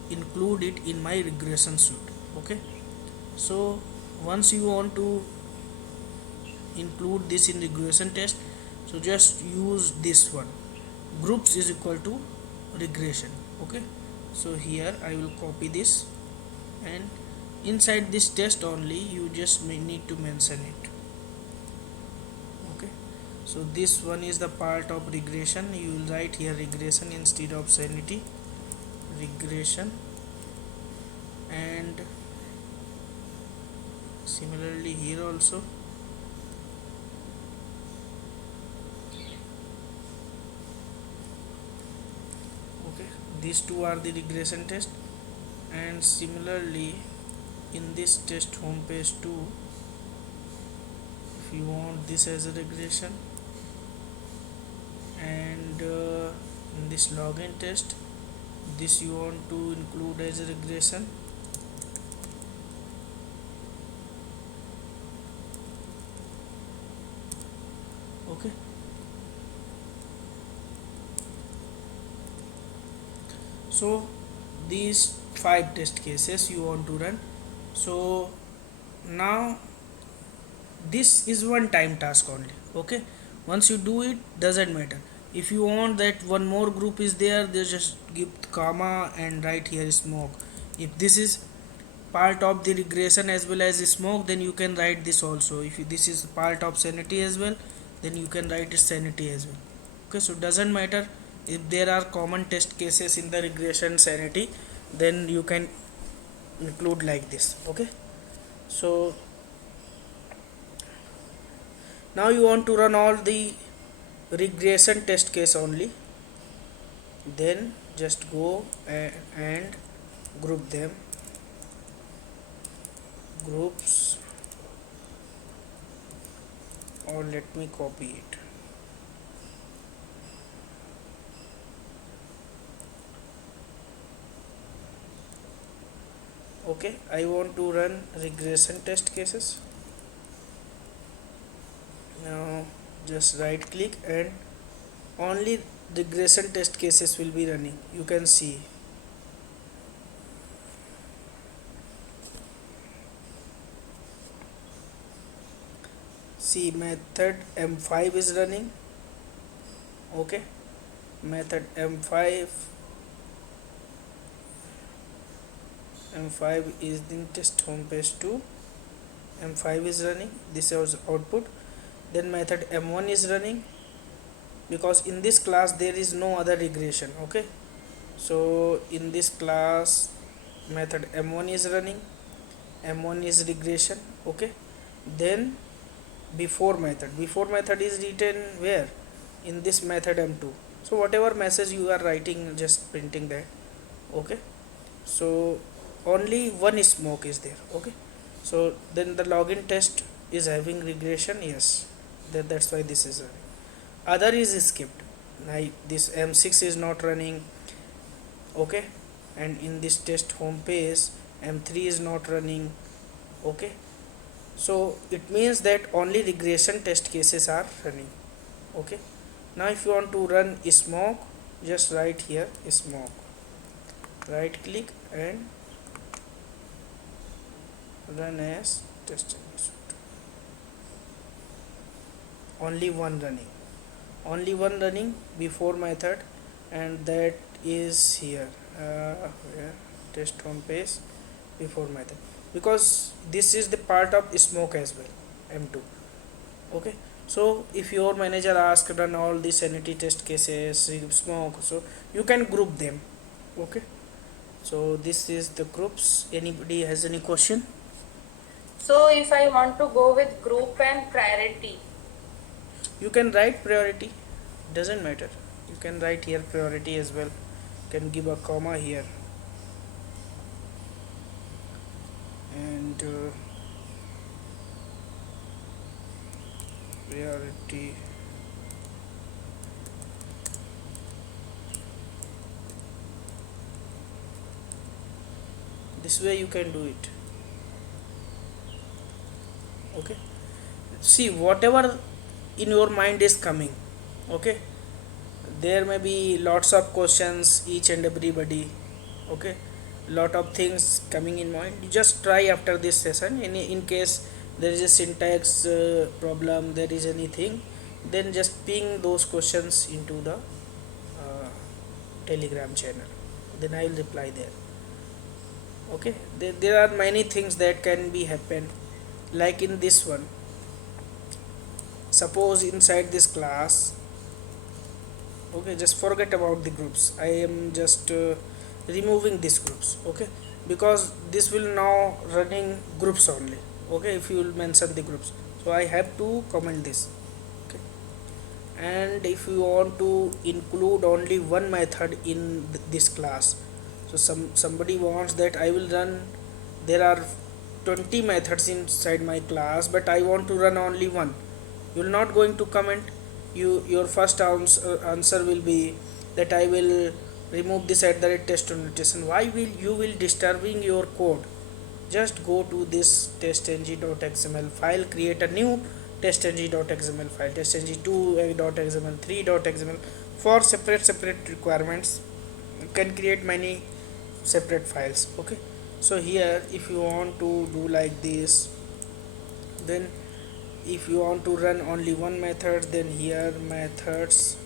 include it in my regression suite. Okay, so once you want to include this in regression test, so just use this one, groups is equal to regression. Okay, so here I will copy this, and inside this test only you just may need to mention it. Okay, so this one is the part of regression. You will write here regression instead of sanity, regression. And similarly here also, okay, these two are the regression test. And similarly in this test home page 2, if you want this as a regression, and in this login test this you want to include as a regression. Okay, so these 5 test cases you want to run. So now this is one time task only. Okay, once you do it, doesn't matter. If you want that one more group is there, they just give comma and write here smoke. If this is part of the regression as well as smoke, then you can write this also. If this is part of sanity as well, then you can write it sanity as well. Okay, so doesn't matter if there are common test cases in the regression sanity, then you can include like this. Okay, so now you want to run all the regression test case only, then just go and group them, groups, or let me copy it. Okay, I want to run regression test cases. Now just right click and only regression test cases will be running. You can see, method m5 is running. Okay, method m5 is in test home page 2, m5 is running, this is output. Then method m1 is running, because in this class there is no other regression. Okay, so in this class method m1 is running, m1 is regression. Okay, then before method is written where? In this method m2. So whatever message you are writing, just printing that. Okay, so only one smoke is there. Okay, so then the login test is having regression, yes, that's why this is running. Other is skipped, like this m6 is not running. Okay, and in this test home page m3 is not running. Okay, so it means that only regression test cases are running. Okay, now if you want to run smoke, just write here smoke, right click and run as test suite. Only one running before method, and that is here, where test home page before method, because this is the part of smoke as well, m2. Okay, so if your manager asks run all the sanity test cases smoke, so you can group them. Okay, So this is the groups. Anybody has any question? So if I want to go with group and priority, You can write priority, doesn't matter. You can write here priority as well. You can give a comma here, and priority. This way you can do it. Okay, see whatever in your mind is coming. Okay, there may be lots of questions, each and everybody. Okay, lot of things coming in mind. You just try after this session. In case there is a syntax problem, there is anything, then just ping those questions into the telegram channel, then I will reply there. Okay, there are many things that can be happen, like in this one. Suppose inside this class, okay, just forget about the groups. I am just removing these groups. Okay, because this will now running groups only. Okay, if you will mention the groups, so I have to comment this. Okay, and if you want to include only one method in this class, so somebody wants that I will run, there are 20 methods inside my class, but I want to run only one. You will not going to comment. Your first answer will be that I will remove this at the rate test notation. Why will you will disturbing your code? Just go to this testng.xml file, create a new testng.xml file, testng2.xml, 3.xml, for separate requirements. You can create many separate files. Okay, so here if you want to do like this, then if you want to run only one method, then here methods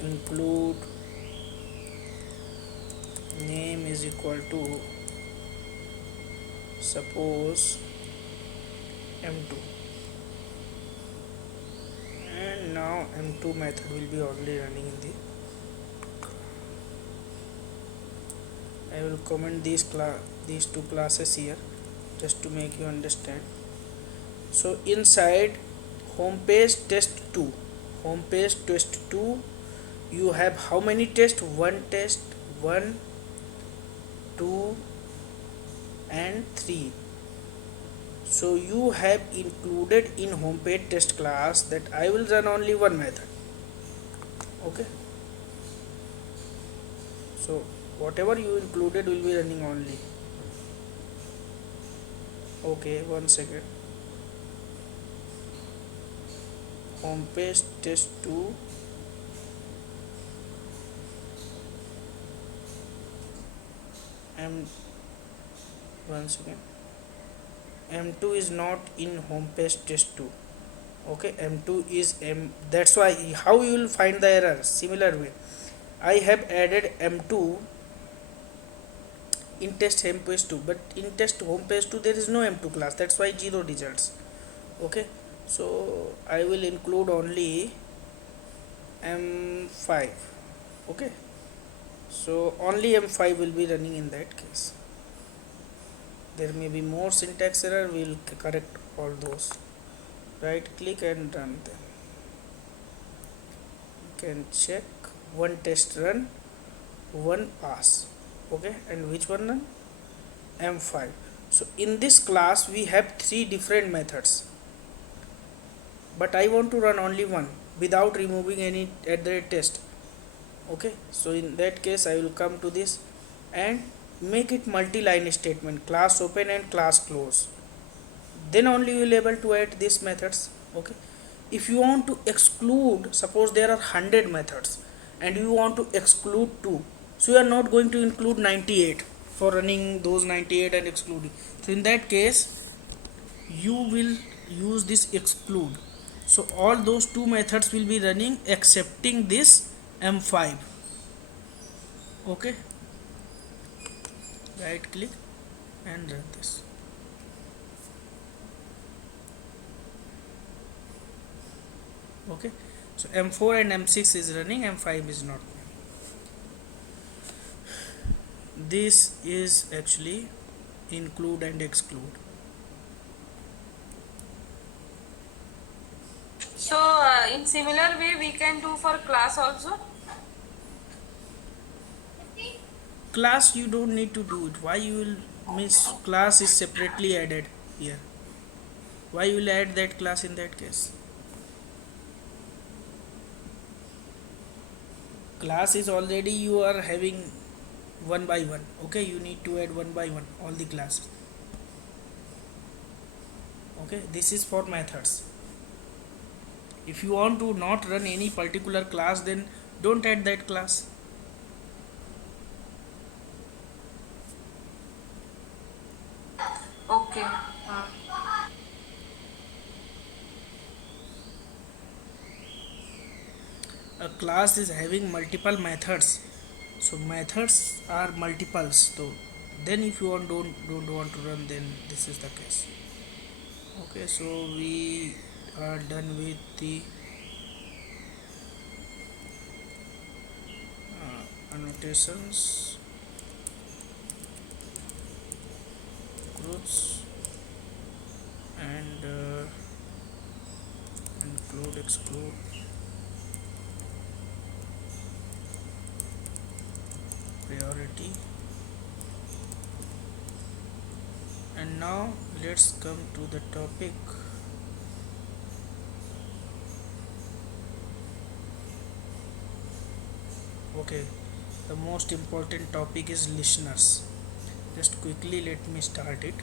include name is equal to, suppose, m2, and now m2 method will be only running in the, I will comment these two classes here just to make you understand. So inside homepage test 2, you have how many tests? One test, 1, 2 and 3. So you have included in homepage test class that I will run only one method. Okay, so whatever you included will be running only. Okay, 1 second. Homepage test 2, m 1 second, m2 is not in homepage test 2. Okay, m2 is that's why how you will find the error. Similar way, I have added m2 in test homepage 2, but in test homepage 2 there is no m2 class, that's why 0 results. Okay, so I will include only m5. Okay, so only m5 will be running in that case. There may be more syntax error, we will correct all those. Right click and run them. You can check one test run, one pass. Okay, and which one run? m5. So in this class we have 3 different methods, but I want to run only one without removing any at the test. Okay, so in that case I will come to this and make it multi-line statement, class open and class close, then only you will able to add these methods. Okay, if you want to exclude, suppose there are 100 methods and you want to exclude 2, so you are not going to include 98 for running those 98 and excluding. So in that case you will use this exclude. So all those 2 methods will be running excepting this m5. Okay, right click and run this. Okay, So M4 and M6 is running, M5 is not. This is actually include and exclude. So in similar way we can do for class also. Class you don't need to do it. Why you will miss class is separately added here. Why you will add that class in that case? Class is already you are having one by one. Okay, you need to add one by one all the classes. Okay, this is for methods. If you want to not run any particular class, then don't add that class. Okay. A class is having multiple methods, so methods are multiples. So then if you don't want to run, then this is the case. Okay, so we are done with the annotations, groups, and include, exclude, priority. And now let's come to the topic. Okay, the most important topic is listeners. Just quickly let me start it.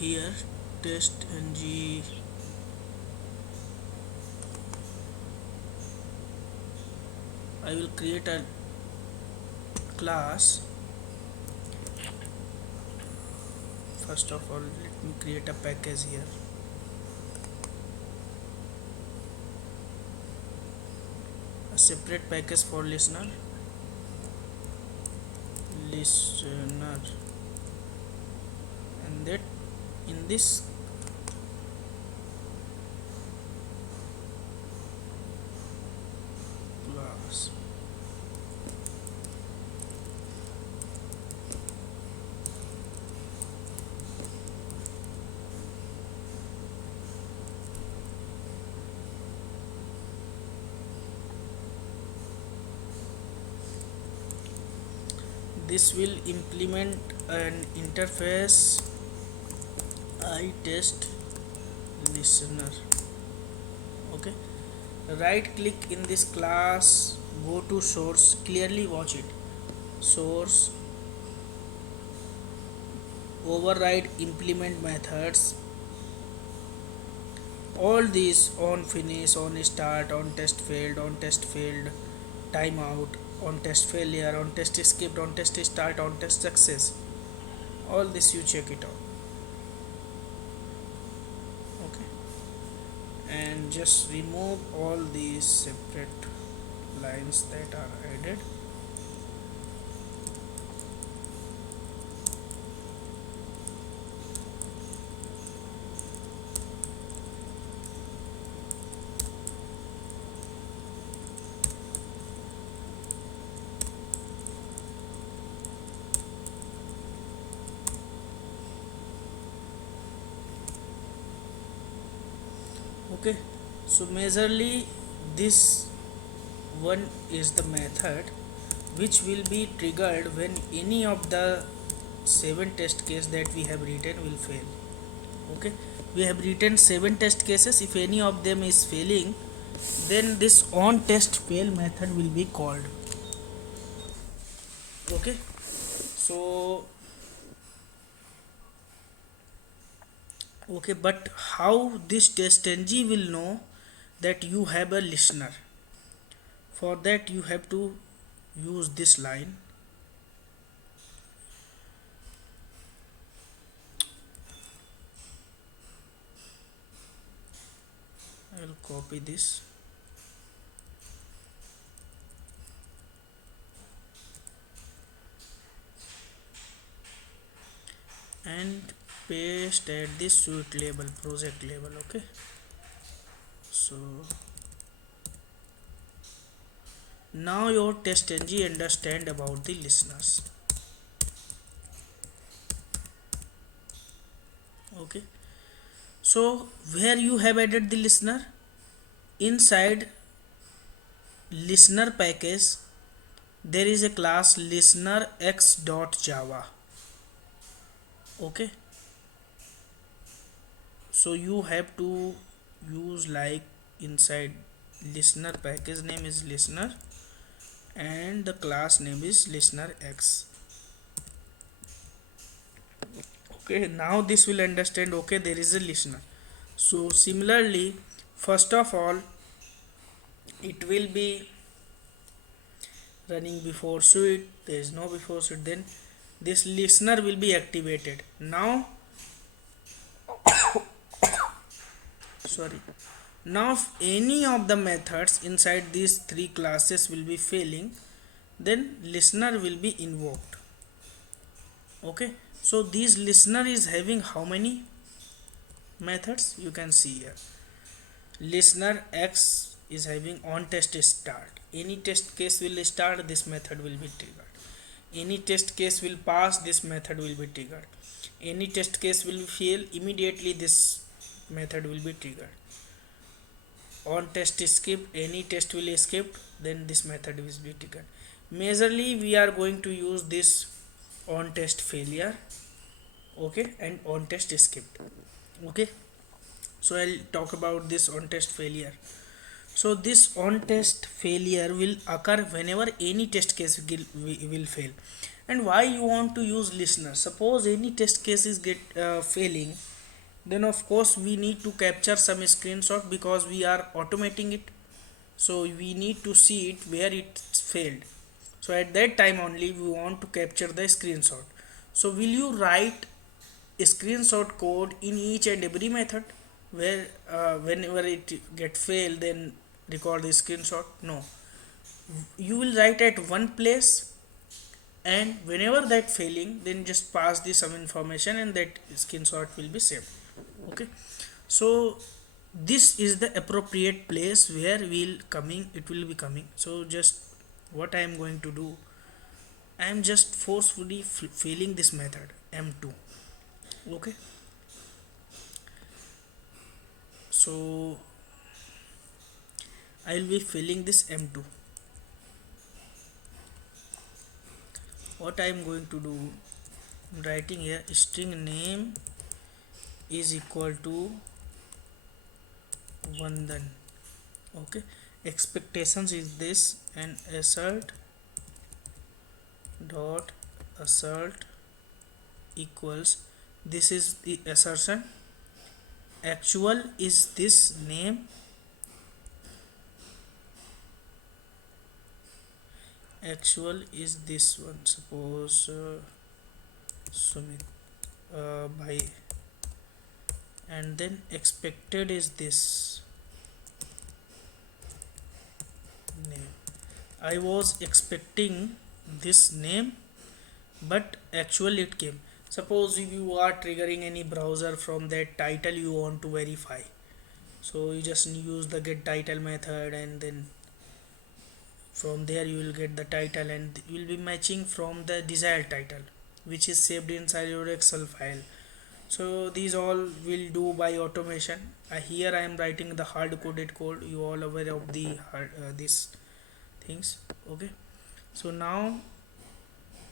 Here test ng, I will create a class. First of all, let me create a package here. A separate package for listener, and that in this class this will implement an interface I test listener. Okay, right click in this class, go to source, clearly watch it, source, override implement methods, all these on finish, on start, on test failed, on test failed, timeout, on test failure, on test skipped, on test start, on test success, all this you check it out. Okay, and just remove all these separate lines that are added. Okay, so majorly this one is the method which will be triggered when any of the 7 test case that we have written will fail. Okay, we have written 7 test cases. If any of them is failing, then this on test fail method will be called. Okay, so okay, but how this test ng will know that you have a listener? For that you have to use this line. I will copy this and paste at this suite label, project label. Okay, so now your test ng understand about the listeners. Okay, so where you have added the listener, inside listener package there is a class listener x.java. Okay, so you have to use like inside listener package name is listener and the class name is listener x. Okay, now this will understand, okay, there is a listener. So similarly, first of all, it will be running before suite, there is no before suite, then this listener will be activated. Now sorry, now if any of the methods inside these three classes will be failing, then listener will be invoked. Okay, so this listener is having how many methods? You can see here listener x is having on test start, any test case will start, this method will be triggered, any test case will pass, this method will be triggered, any test case will fail, immediately this method will be triggered, on test skip, any test will skip, then this method will be triggered. Majorly we are going to use this on test failure, okay, and on test skip. Okay, so I'll talk about this on test failure. So this on test failure will occur whenever any test case will fail. And why you want to use listener? Suppose any test cases get failing, then of course we need to capture some screenshot because we are automating it. So we need to see it where it failed. So at that time only we want to capture the screenshot. So will you write a screenshot code in each and every method where whenever it get fail then record the screenshot? No, you will write at one place and whenever that failing then just pass the some information and that screenshot will be saved. Okay, so this is the appropriate place where it will be coming. So just what I am going to do, I am just forcefully filling this method m2. Okay, so I will be filling this m2. What I am going to do, I'm writing here string name is equal to Vandan. Okay, expectations is this, and assert dot assert equals, this is the assertion, actual is this name, actual is this one, suppose Sumit by, and then expected is this name. I was expecting this name but actually it came. Suppose if you are triggering any browser, from that title you want to verify, so you just use the get title method and then from there you will get the title and you will be matching from the desired title which is saved inside your Excel file. So these all will do by automation. Here I am writing the hard coded code, you all aware of the these things. Okay, so now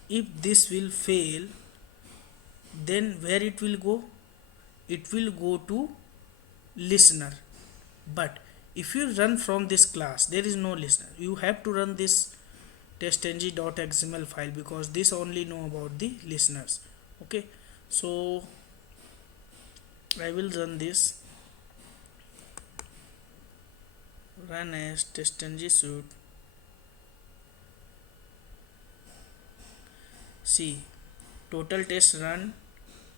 if this will fail, then where it will go, it will go to listener. But if you run from this class, there is no listener, you have to run this testng.xml file because this only know about the listeners. Okay, so I will run this, run as testng suite. See, total test run,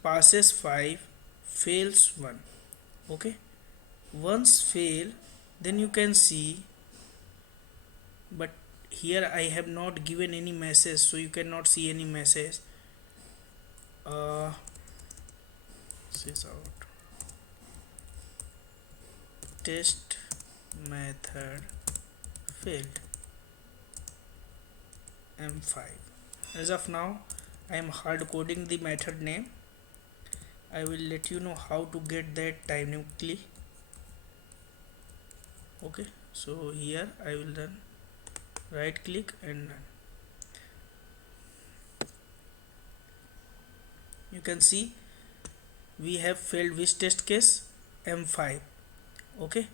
passes 5, fails 1. Okay, once fail, then you can see, but here I have not given any message, so you cannot see any message. this out. Test method failed, M5. As of now, I am hard coding the method name. I will let you know how to get that dynamically. Okay, so here I will run, right click and run. You can see we have failed which test case, M5. Okay,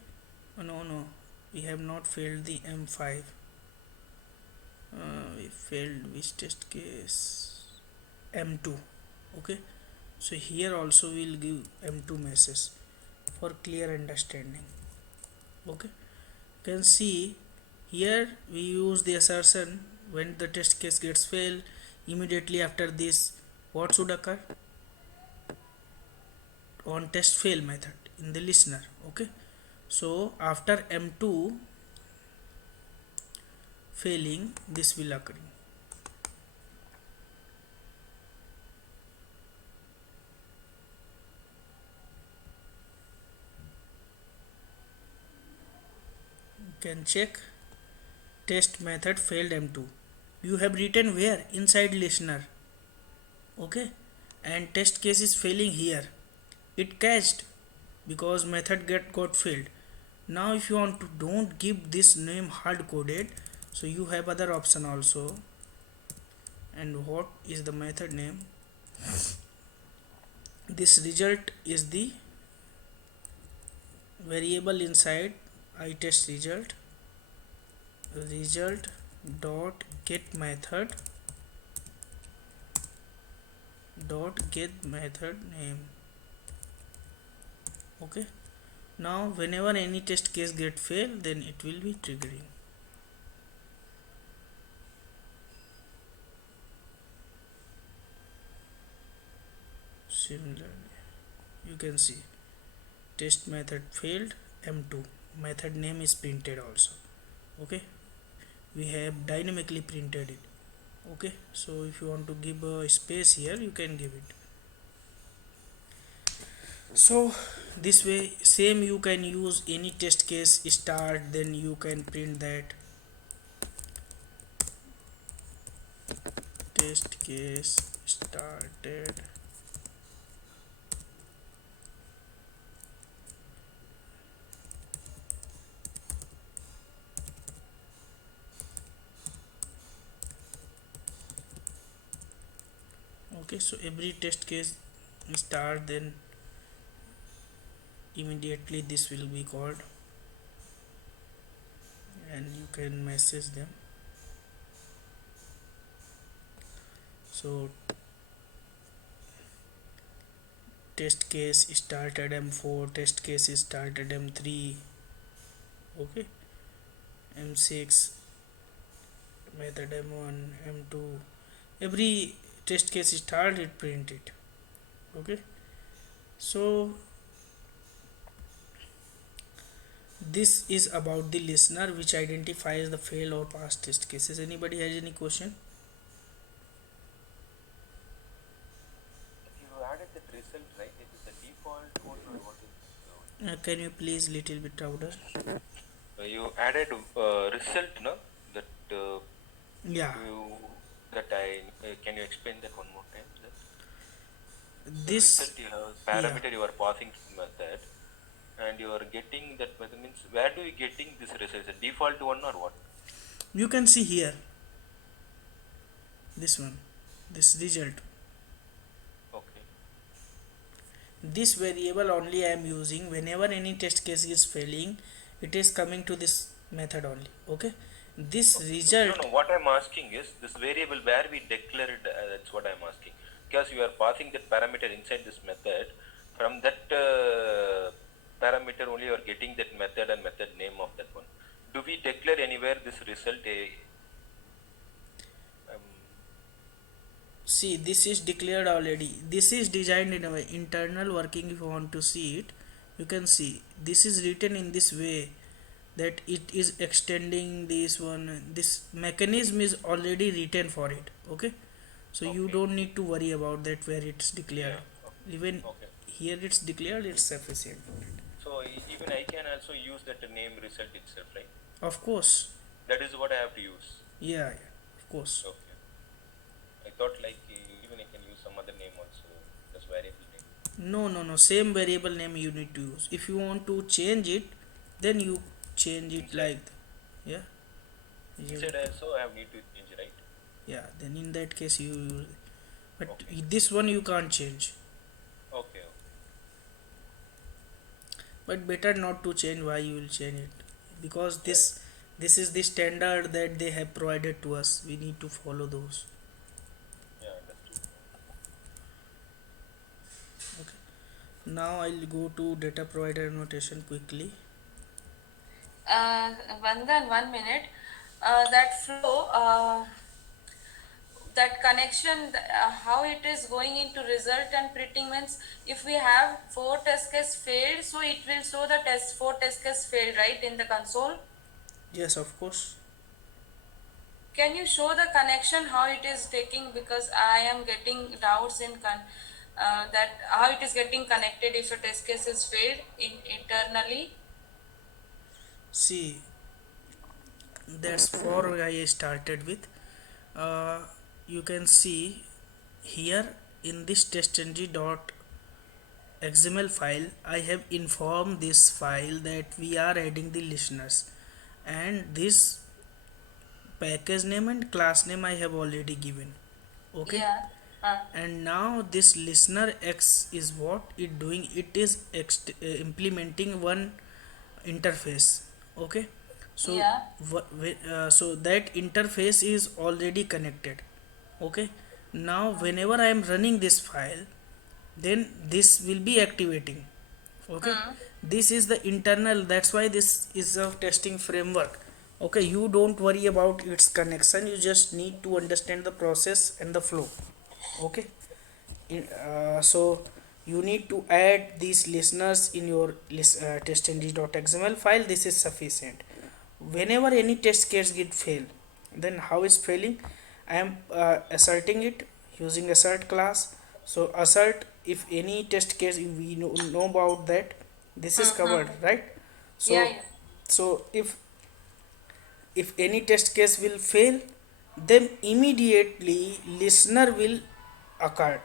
no, we have not failed the M5. We failed which test case, M2. Okay, so here also we will give M2 message for clear understanding. Okay, you can see here we use the assertion when the test case gets failed, immediately after this what should occur, on test fail method in the listener. Okay, so after M2 failing, this will occur. You can check test method failed M2. You have written where, inside listener. Okay, and test case is failing here. It cached because method got failed. Now if you want to don't give this name hard coded, so you have other option also. And what is the method name? This result is the variable inside itest result dot get method name. Okay, now whenever any test case get fail, then it will be triggering. Similarly, you can see test method failed, M2 method name is printed also. Okay, we have dynamically printed it. Okay, so if you want to give a space here, you can give it. So this way same you can use any test case start, then you can print that test case started. Okay, so every test case start, then immediately this will be called and you can message them. So test case started M4, test case started M3. Okay, M6 method M1, M2, every test case start it print it. Okay, so this is about the listener which identifies the fail or pass test cases. Anybody has any question? You added that result, right? It is a default one or what is it? Can you please little bit louder? You added result, no? That Yeah, can you explain that one more time? The this result you have parameter you are passing to method, and you are getting that method means where do you getting this result? Is it default one or what? you can see here, this one, this result. Okay. This variable only I am using whenever any test case is failing, it is coming to this method only. Okay, this result. No, what I'm asking is this variable where we declared, that's what I'm asking. Because you are passing that parameter inside this method, from that parameter only you are getting that method and method name of that one. Do we declare anywhere this result? See, this is declared already. This is designed in a way, internal working. If you want to see it, you can see this is written in this way that it is extending this one. This mechanism is already written for it. Okay, so you Okay. don't need to worry about that where it's declared. Yeah. Even Okay. here it's declared, it's sufficient for it. So even I can also use that name result itself, right? Of course. That is what I have to use. Yeah, of course. Okay. I thought like even I can use some other name also, just variable name. No, same variable name you need to use. If you want to change it, then you change it Inside. like yeah. Inside also I have need to change, right? Yeah, then in that case you use, but Okay. this one you can't change. Okay. But better not to change. Why you will change it? Because Yeah. this is the standard that they have provided to us. We need to follow those. Yeah, understood. Okay. Now I'll go to data provider annotation quickly. Vandan, 1 minute. That flow, that connection, how it is going into result and printing means if we have 4 test case failed, so it will show the 4 test case failed, right, in the console. Yes, of course. Can you show the connection how it is taking, because I am getting doubts in that how it is getting connected if a test case is failed internally. See, that's for I started with. Uh, you can see here in this testng.xml file, I have informed this file that we are adding the listeners, and this package name and class name I have already given. Okay. Yeah. And now this listener x is what it doing, it is implementing one interface. Okay. So Yeah. so that interface is already connected. Okay. Now whenever I am running this file, then this will be activating. Okay. This is the internal, that's why this is a testing framework. Okay, you don't worry about its connection, you just need to understand the process and the flow. Okay. So you need to add these listeners in your testng.xml file. This is sufficient. Whenever any test case get fail, then how is failing, I am asserting it using assert class. So assert if any test case, we know about that, this is covered, right? So Yeah, yeah. so if any test case will fail, then immediately listener will occur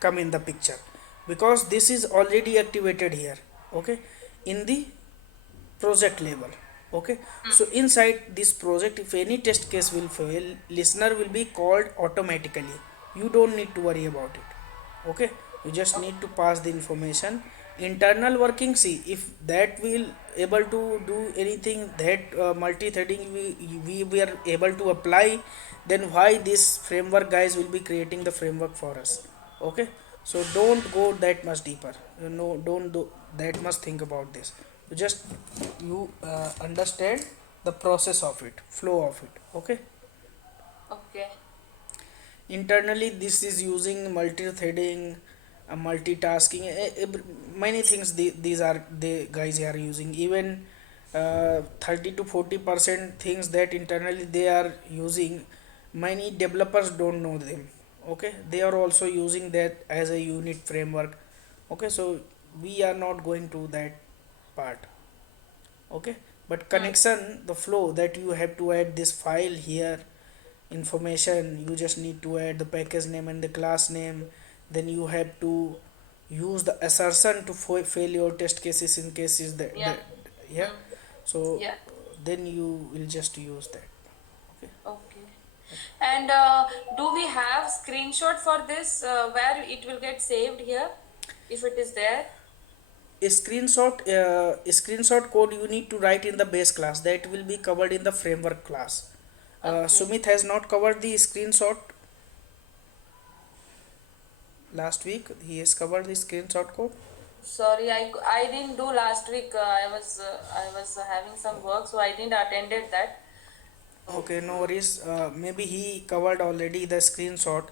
come in the picture, because this is already activated here. Okay, in the project level. Okay, so inside this project, if any test case will fail, listener will be called automatically. You don't need to worry about it. Okay, you just need to pass the information. Internal working, see if that will able to do anything, that multi-threading we are able to apply, then why this framework guys will be creating the framework for us. Okay, so don't go that much deeper, don't do that much think about this. You just understand the process of it, flow of it. Okay. Okay. Internally this is using multi-threading, multitasking, many things these are the guys are using. Even 30 to 40% things that internally they are using, many developers don't know them. Okay, they are also using that as a unit framework. Okay, so we are not going to that part. Okay, but connection, the flow, that you have to add this file here, information, you just need to add the package name and the class name. Then you have to use the assertion to fail your test cases in cases Yeah. yeah. So Yeah. then you will just use that. Okay. Okay. And do we have screenshot for this where it will get saved here if it is there? A screenshot code you need to write in the base class, that will be covered in the framework class. Okay. Sumit has not covered the screenshot last week, he has covered the screenshot code. Sorry, I didn't do last week. I was having some work, so I didn't attended that. Okay, no worries. Maybe he covered already the screenshot.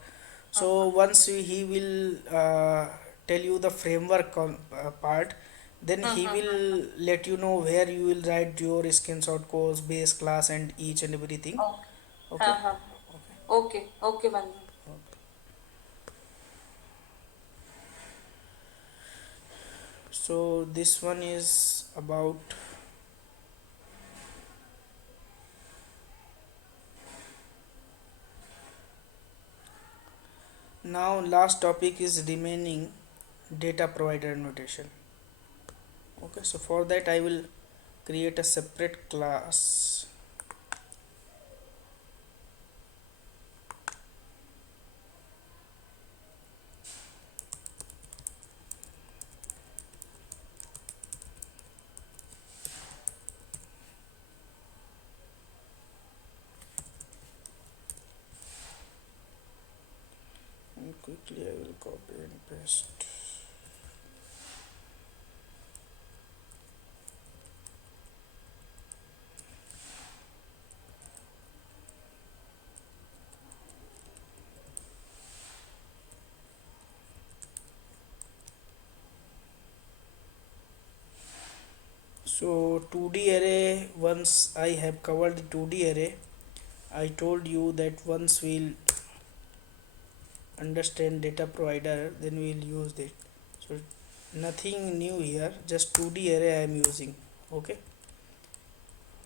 So once he will tell you the framework part, then he will let you know where you will write your screenshot codes, base class, and each and everything. Okay. Okay. Uh-huh. Okay. Okay, Bandhan. So this one is about now last topic is remaining data provider notation. Okay, so for that I will create a separate class. And quickly I will copy and paste. So 2D array, once I have covered the 2D array, I told you that once we'll understand data provider, then we'll use it. So nothing new here, just 2D array I am using. Okay,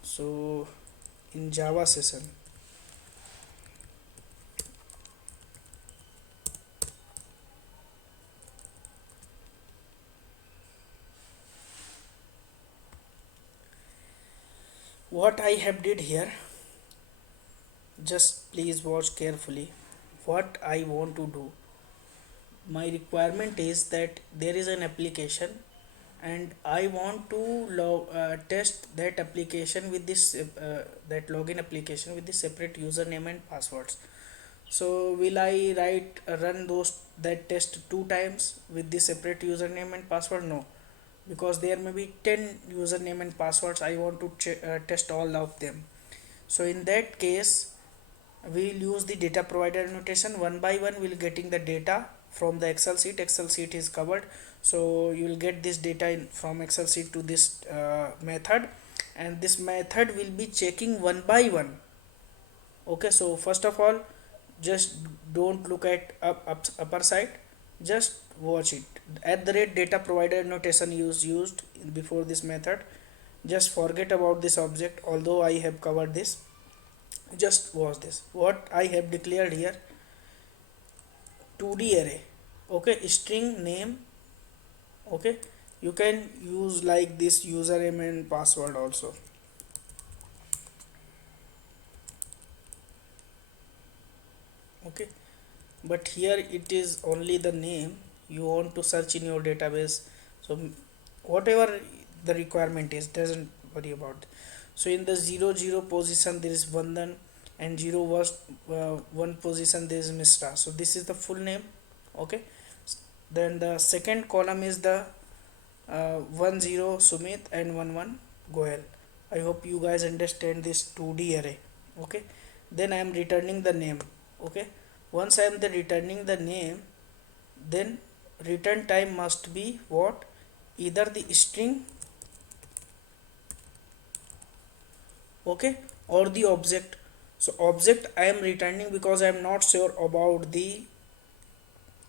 so in Java session, what I have did here, just please watch carefully what I want to do. My requirement is that there is an application and I want to test that application with this that login application with the separate username and passwords. So will I run those that test 2 times with the separate username and password? No, because there may be 10 username and passwords. I want to test all of them. So in that case we will use the data provider notation. One by one we will getting the data from the Excel sheet is covered, so you will get this data from Excel sheet to this method, and this method will be checking one by one. Okay, so first of all, just don't look at upper side, just watch it. At the rate data provider notation used before this method, just forget about this object, although I have covered this. Just watch this, what I have declared here. 2D array, okay, string name. Okay, you can use like this username and password also. Okay, but here it is only the name you want to search in your database. So whatever the requirement is, doesn't worry about it. So in the 0 0 position there is Vandan, and 0 was 1 position there is Mishra. So this is the full name. Okay, then the second column is the 10 Sumit and 11 Goel. I hope you guys understand this 2D array. Okay, then I am returning the name. Okay, once I am returning the name, then return time must be what? Either the string, okay, or the object. So object I am returning because I am not sure about the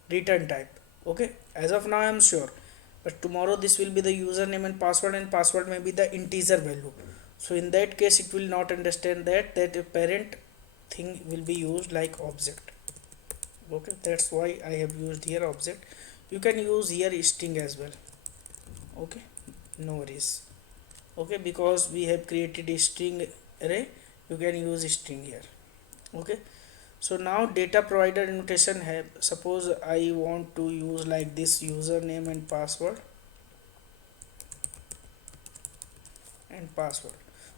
return type. Okay, as of now I am sure, but tomorrow this will be the username and password may be the integer value. So in that case it will not understand that a parent thing will be used like object. Okay, that's why I have used here object. You can use here string as well. Okay, no worries. Okay, because we have created a string array, you can use string here. Okay, so now data provider notation have, suppose I want to use like this username and password.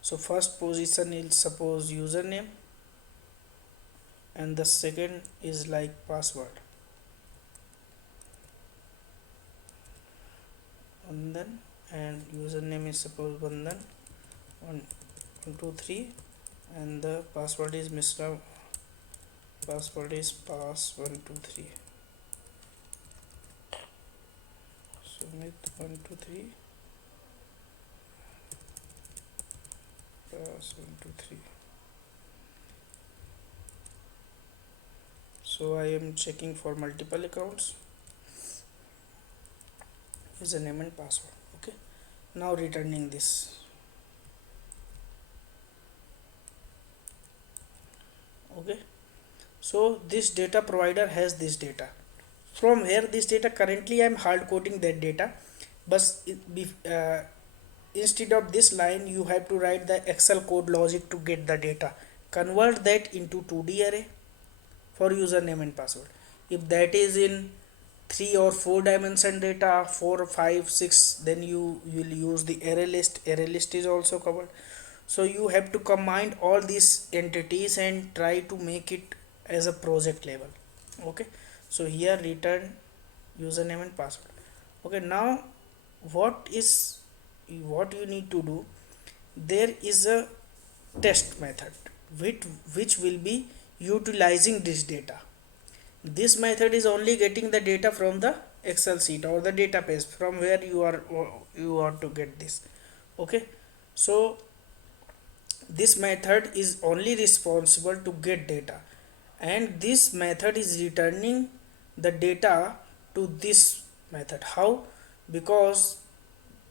So first position is suppose username, and the second is like password, Vandan, and username is suppose Vandan 1 2 3, and the password is Mishra. Password is pass123. Sumit 123. Pass123. So I am checking for multiple accounts. username and password. Okay, now returning this. Okay, so this data provider has this data. From here this data, currently I am hard coding that data, but instead of this line you have to write the excel code logic to get the data, convert that into 2D array for username and password. If that is in 3 or 4 dimension data, 4 5 6, then you will use the array list. Array list is also covered. So you have to combine all these entities and try to make it as a project level. Okay, so here return username and password. Okay, now what you need to do, there is a test method which will be utilizing this data. This method is only getting the data from the excel sheet or the database from where you want to get this. Okay, so this method is only responsible to get data, and this method is returning the data to this method. How? Because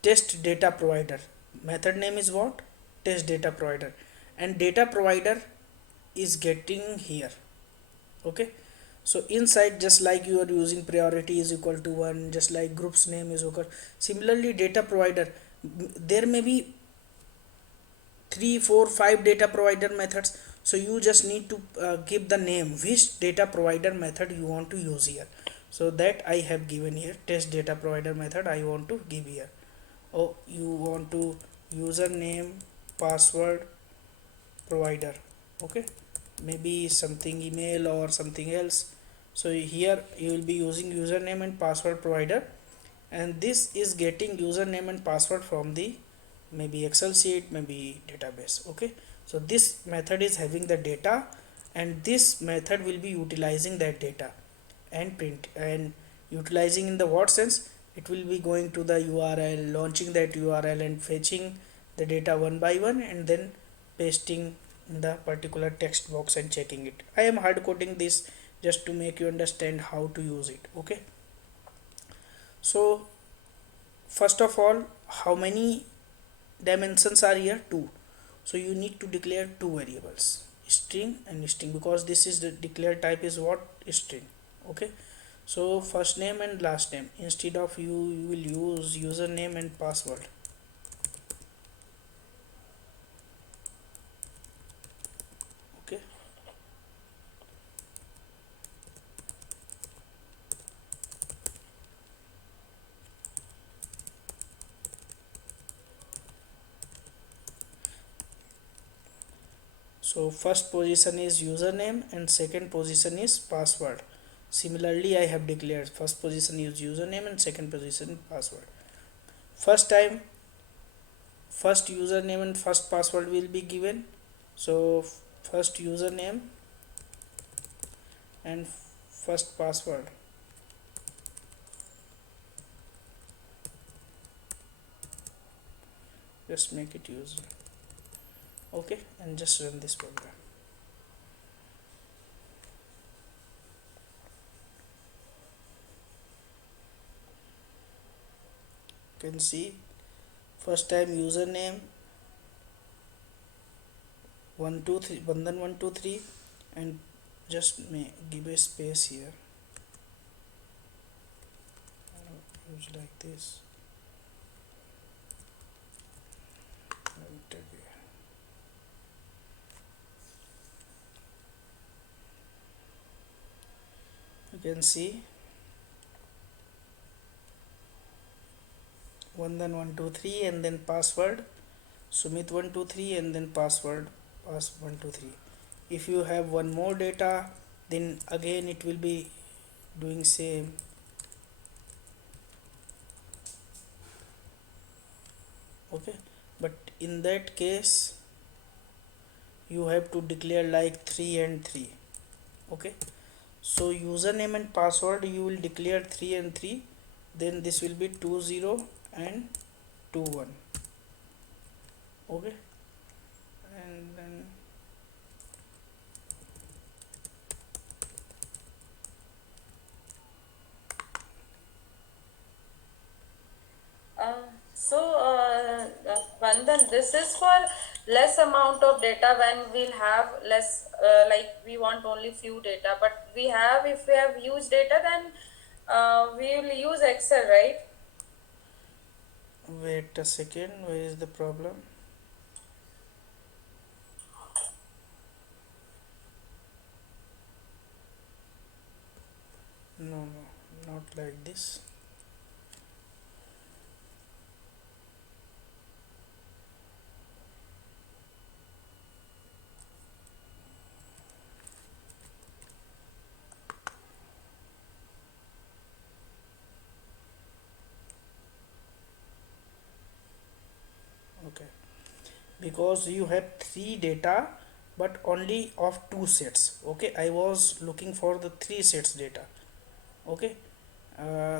test data provider method name is what? Test data provider, and data provider is getting here. Okay, so inside, just like you are using priority is equal to 1, just like group's name is equal, similarly data provider, there may be 3 4 5 data provider methods. So you just need to give the name which data provider method you want to use here. So that I have given here, test data provider method I want to give here. Oh, you want to username password provider. Okay, maybe something email or something else. So here you will be using username and password provider, and this is getting username and password from the maybe excel sheet, maybe database. Okay, so this method is having the data, and this method will be utilizing that data and print, and utilizing in the what sense, it will be going to the URL, launching that URL and fetching the data one by one, and then pasting in the particular text box and checking it. I am hard coding this just to make you understand how to use it. Okay, so first of all, how many dimensions are here? 2. So you need to declare 2 variables, string and string, because this is the declared type is what? String. Okay, so first name and last name, instead of you will use username and password. Okay, so first position is username and second position is password. Similarly I have declared first position is username and second position password. First time first username and first password will be given. So first username and first password. Just make it user. Okay, and just run this program. You can see first time username 123 Bandhan 123, and just give a space here. Use like this. You can see Bandhan 123 and then password Sumit 123 and then password pass 123. If you have one more data, then again it will be doing same. Okay, but in that case you have to declare like 3 and 3. Okay, so username and password you will declare 3 and 3, then this will be 20 and 21. Okay, and then this is for less amount of data when we'll have less, like we want only few data, but we have, if we have huge data, then we will use Excel, right? Wait a second, where is the problem? No, not like this. Okay, because you have three data but only of two sets. Okay, I was looking for the three sets data. Okay,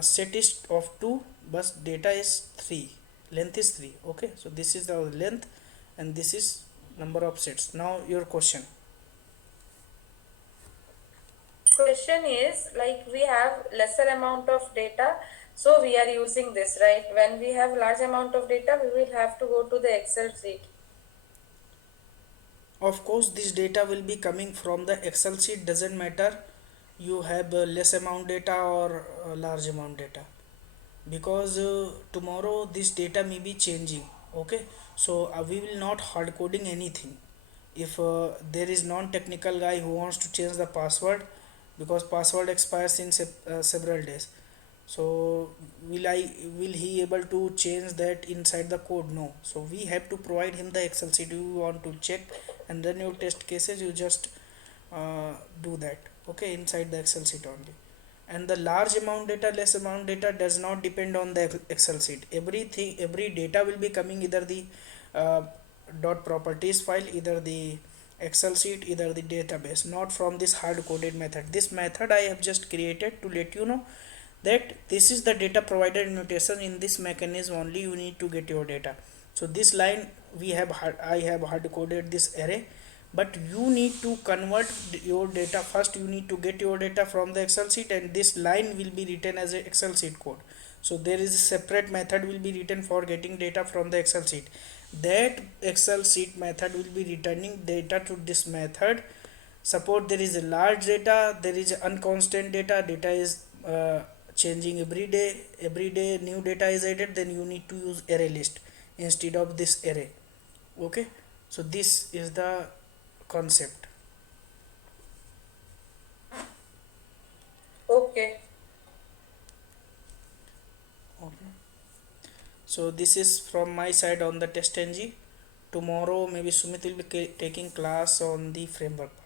set is of two but data is three, length is three. Okay, so this is the length and this is number of sets. Now your question. Question is, like we have lesser amount of data, so we are using this, right? When we have large amount of data, we will have to go to the Excel sheet. Of course this data will be coming from the Excel sheet, doesn't matter you have less amount data or large amount data, because tomorrow this data may be changing. Okay, so we will not hard coding anything. If there is non-technical guy who wants to change the password, because password expires in several days, so will he able to change that inside the code? No, so we have to provide him the Excel sheet. You want to check and run your test cases, you just do that. Okay, inside the Excel sheet only. And the large amount data, less amount data does not depend on the Excel sheet. Every data will be coming either the uh, dot properties file, either the Excel sheet, either the database, not from this hard coded method. This method I have just created to let you know that this is the data provided notation. In this mechanism only you need to get your data. So this line I have hard coded this array, but you need to convert your data. First you need to get your data from the Excel sheet, and this line will be written as a Excel sheet code. So there is a separate method will be written for getting data from the Excel sheet. That Excel sheet method will be returning data to this method. Suppose there is a large data, there is unconstant data is changing every day new data is added, then you need to use array list instead of this array. Okay, so this is the concept. Okay. Okay, so this is from my side on the test ng. Tomorrow maybe Sumit will be taking class on the framework part.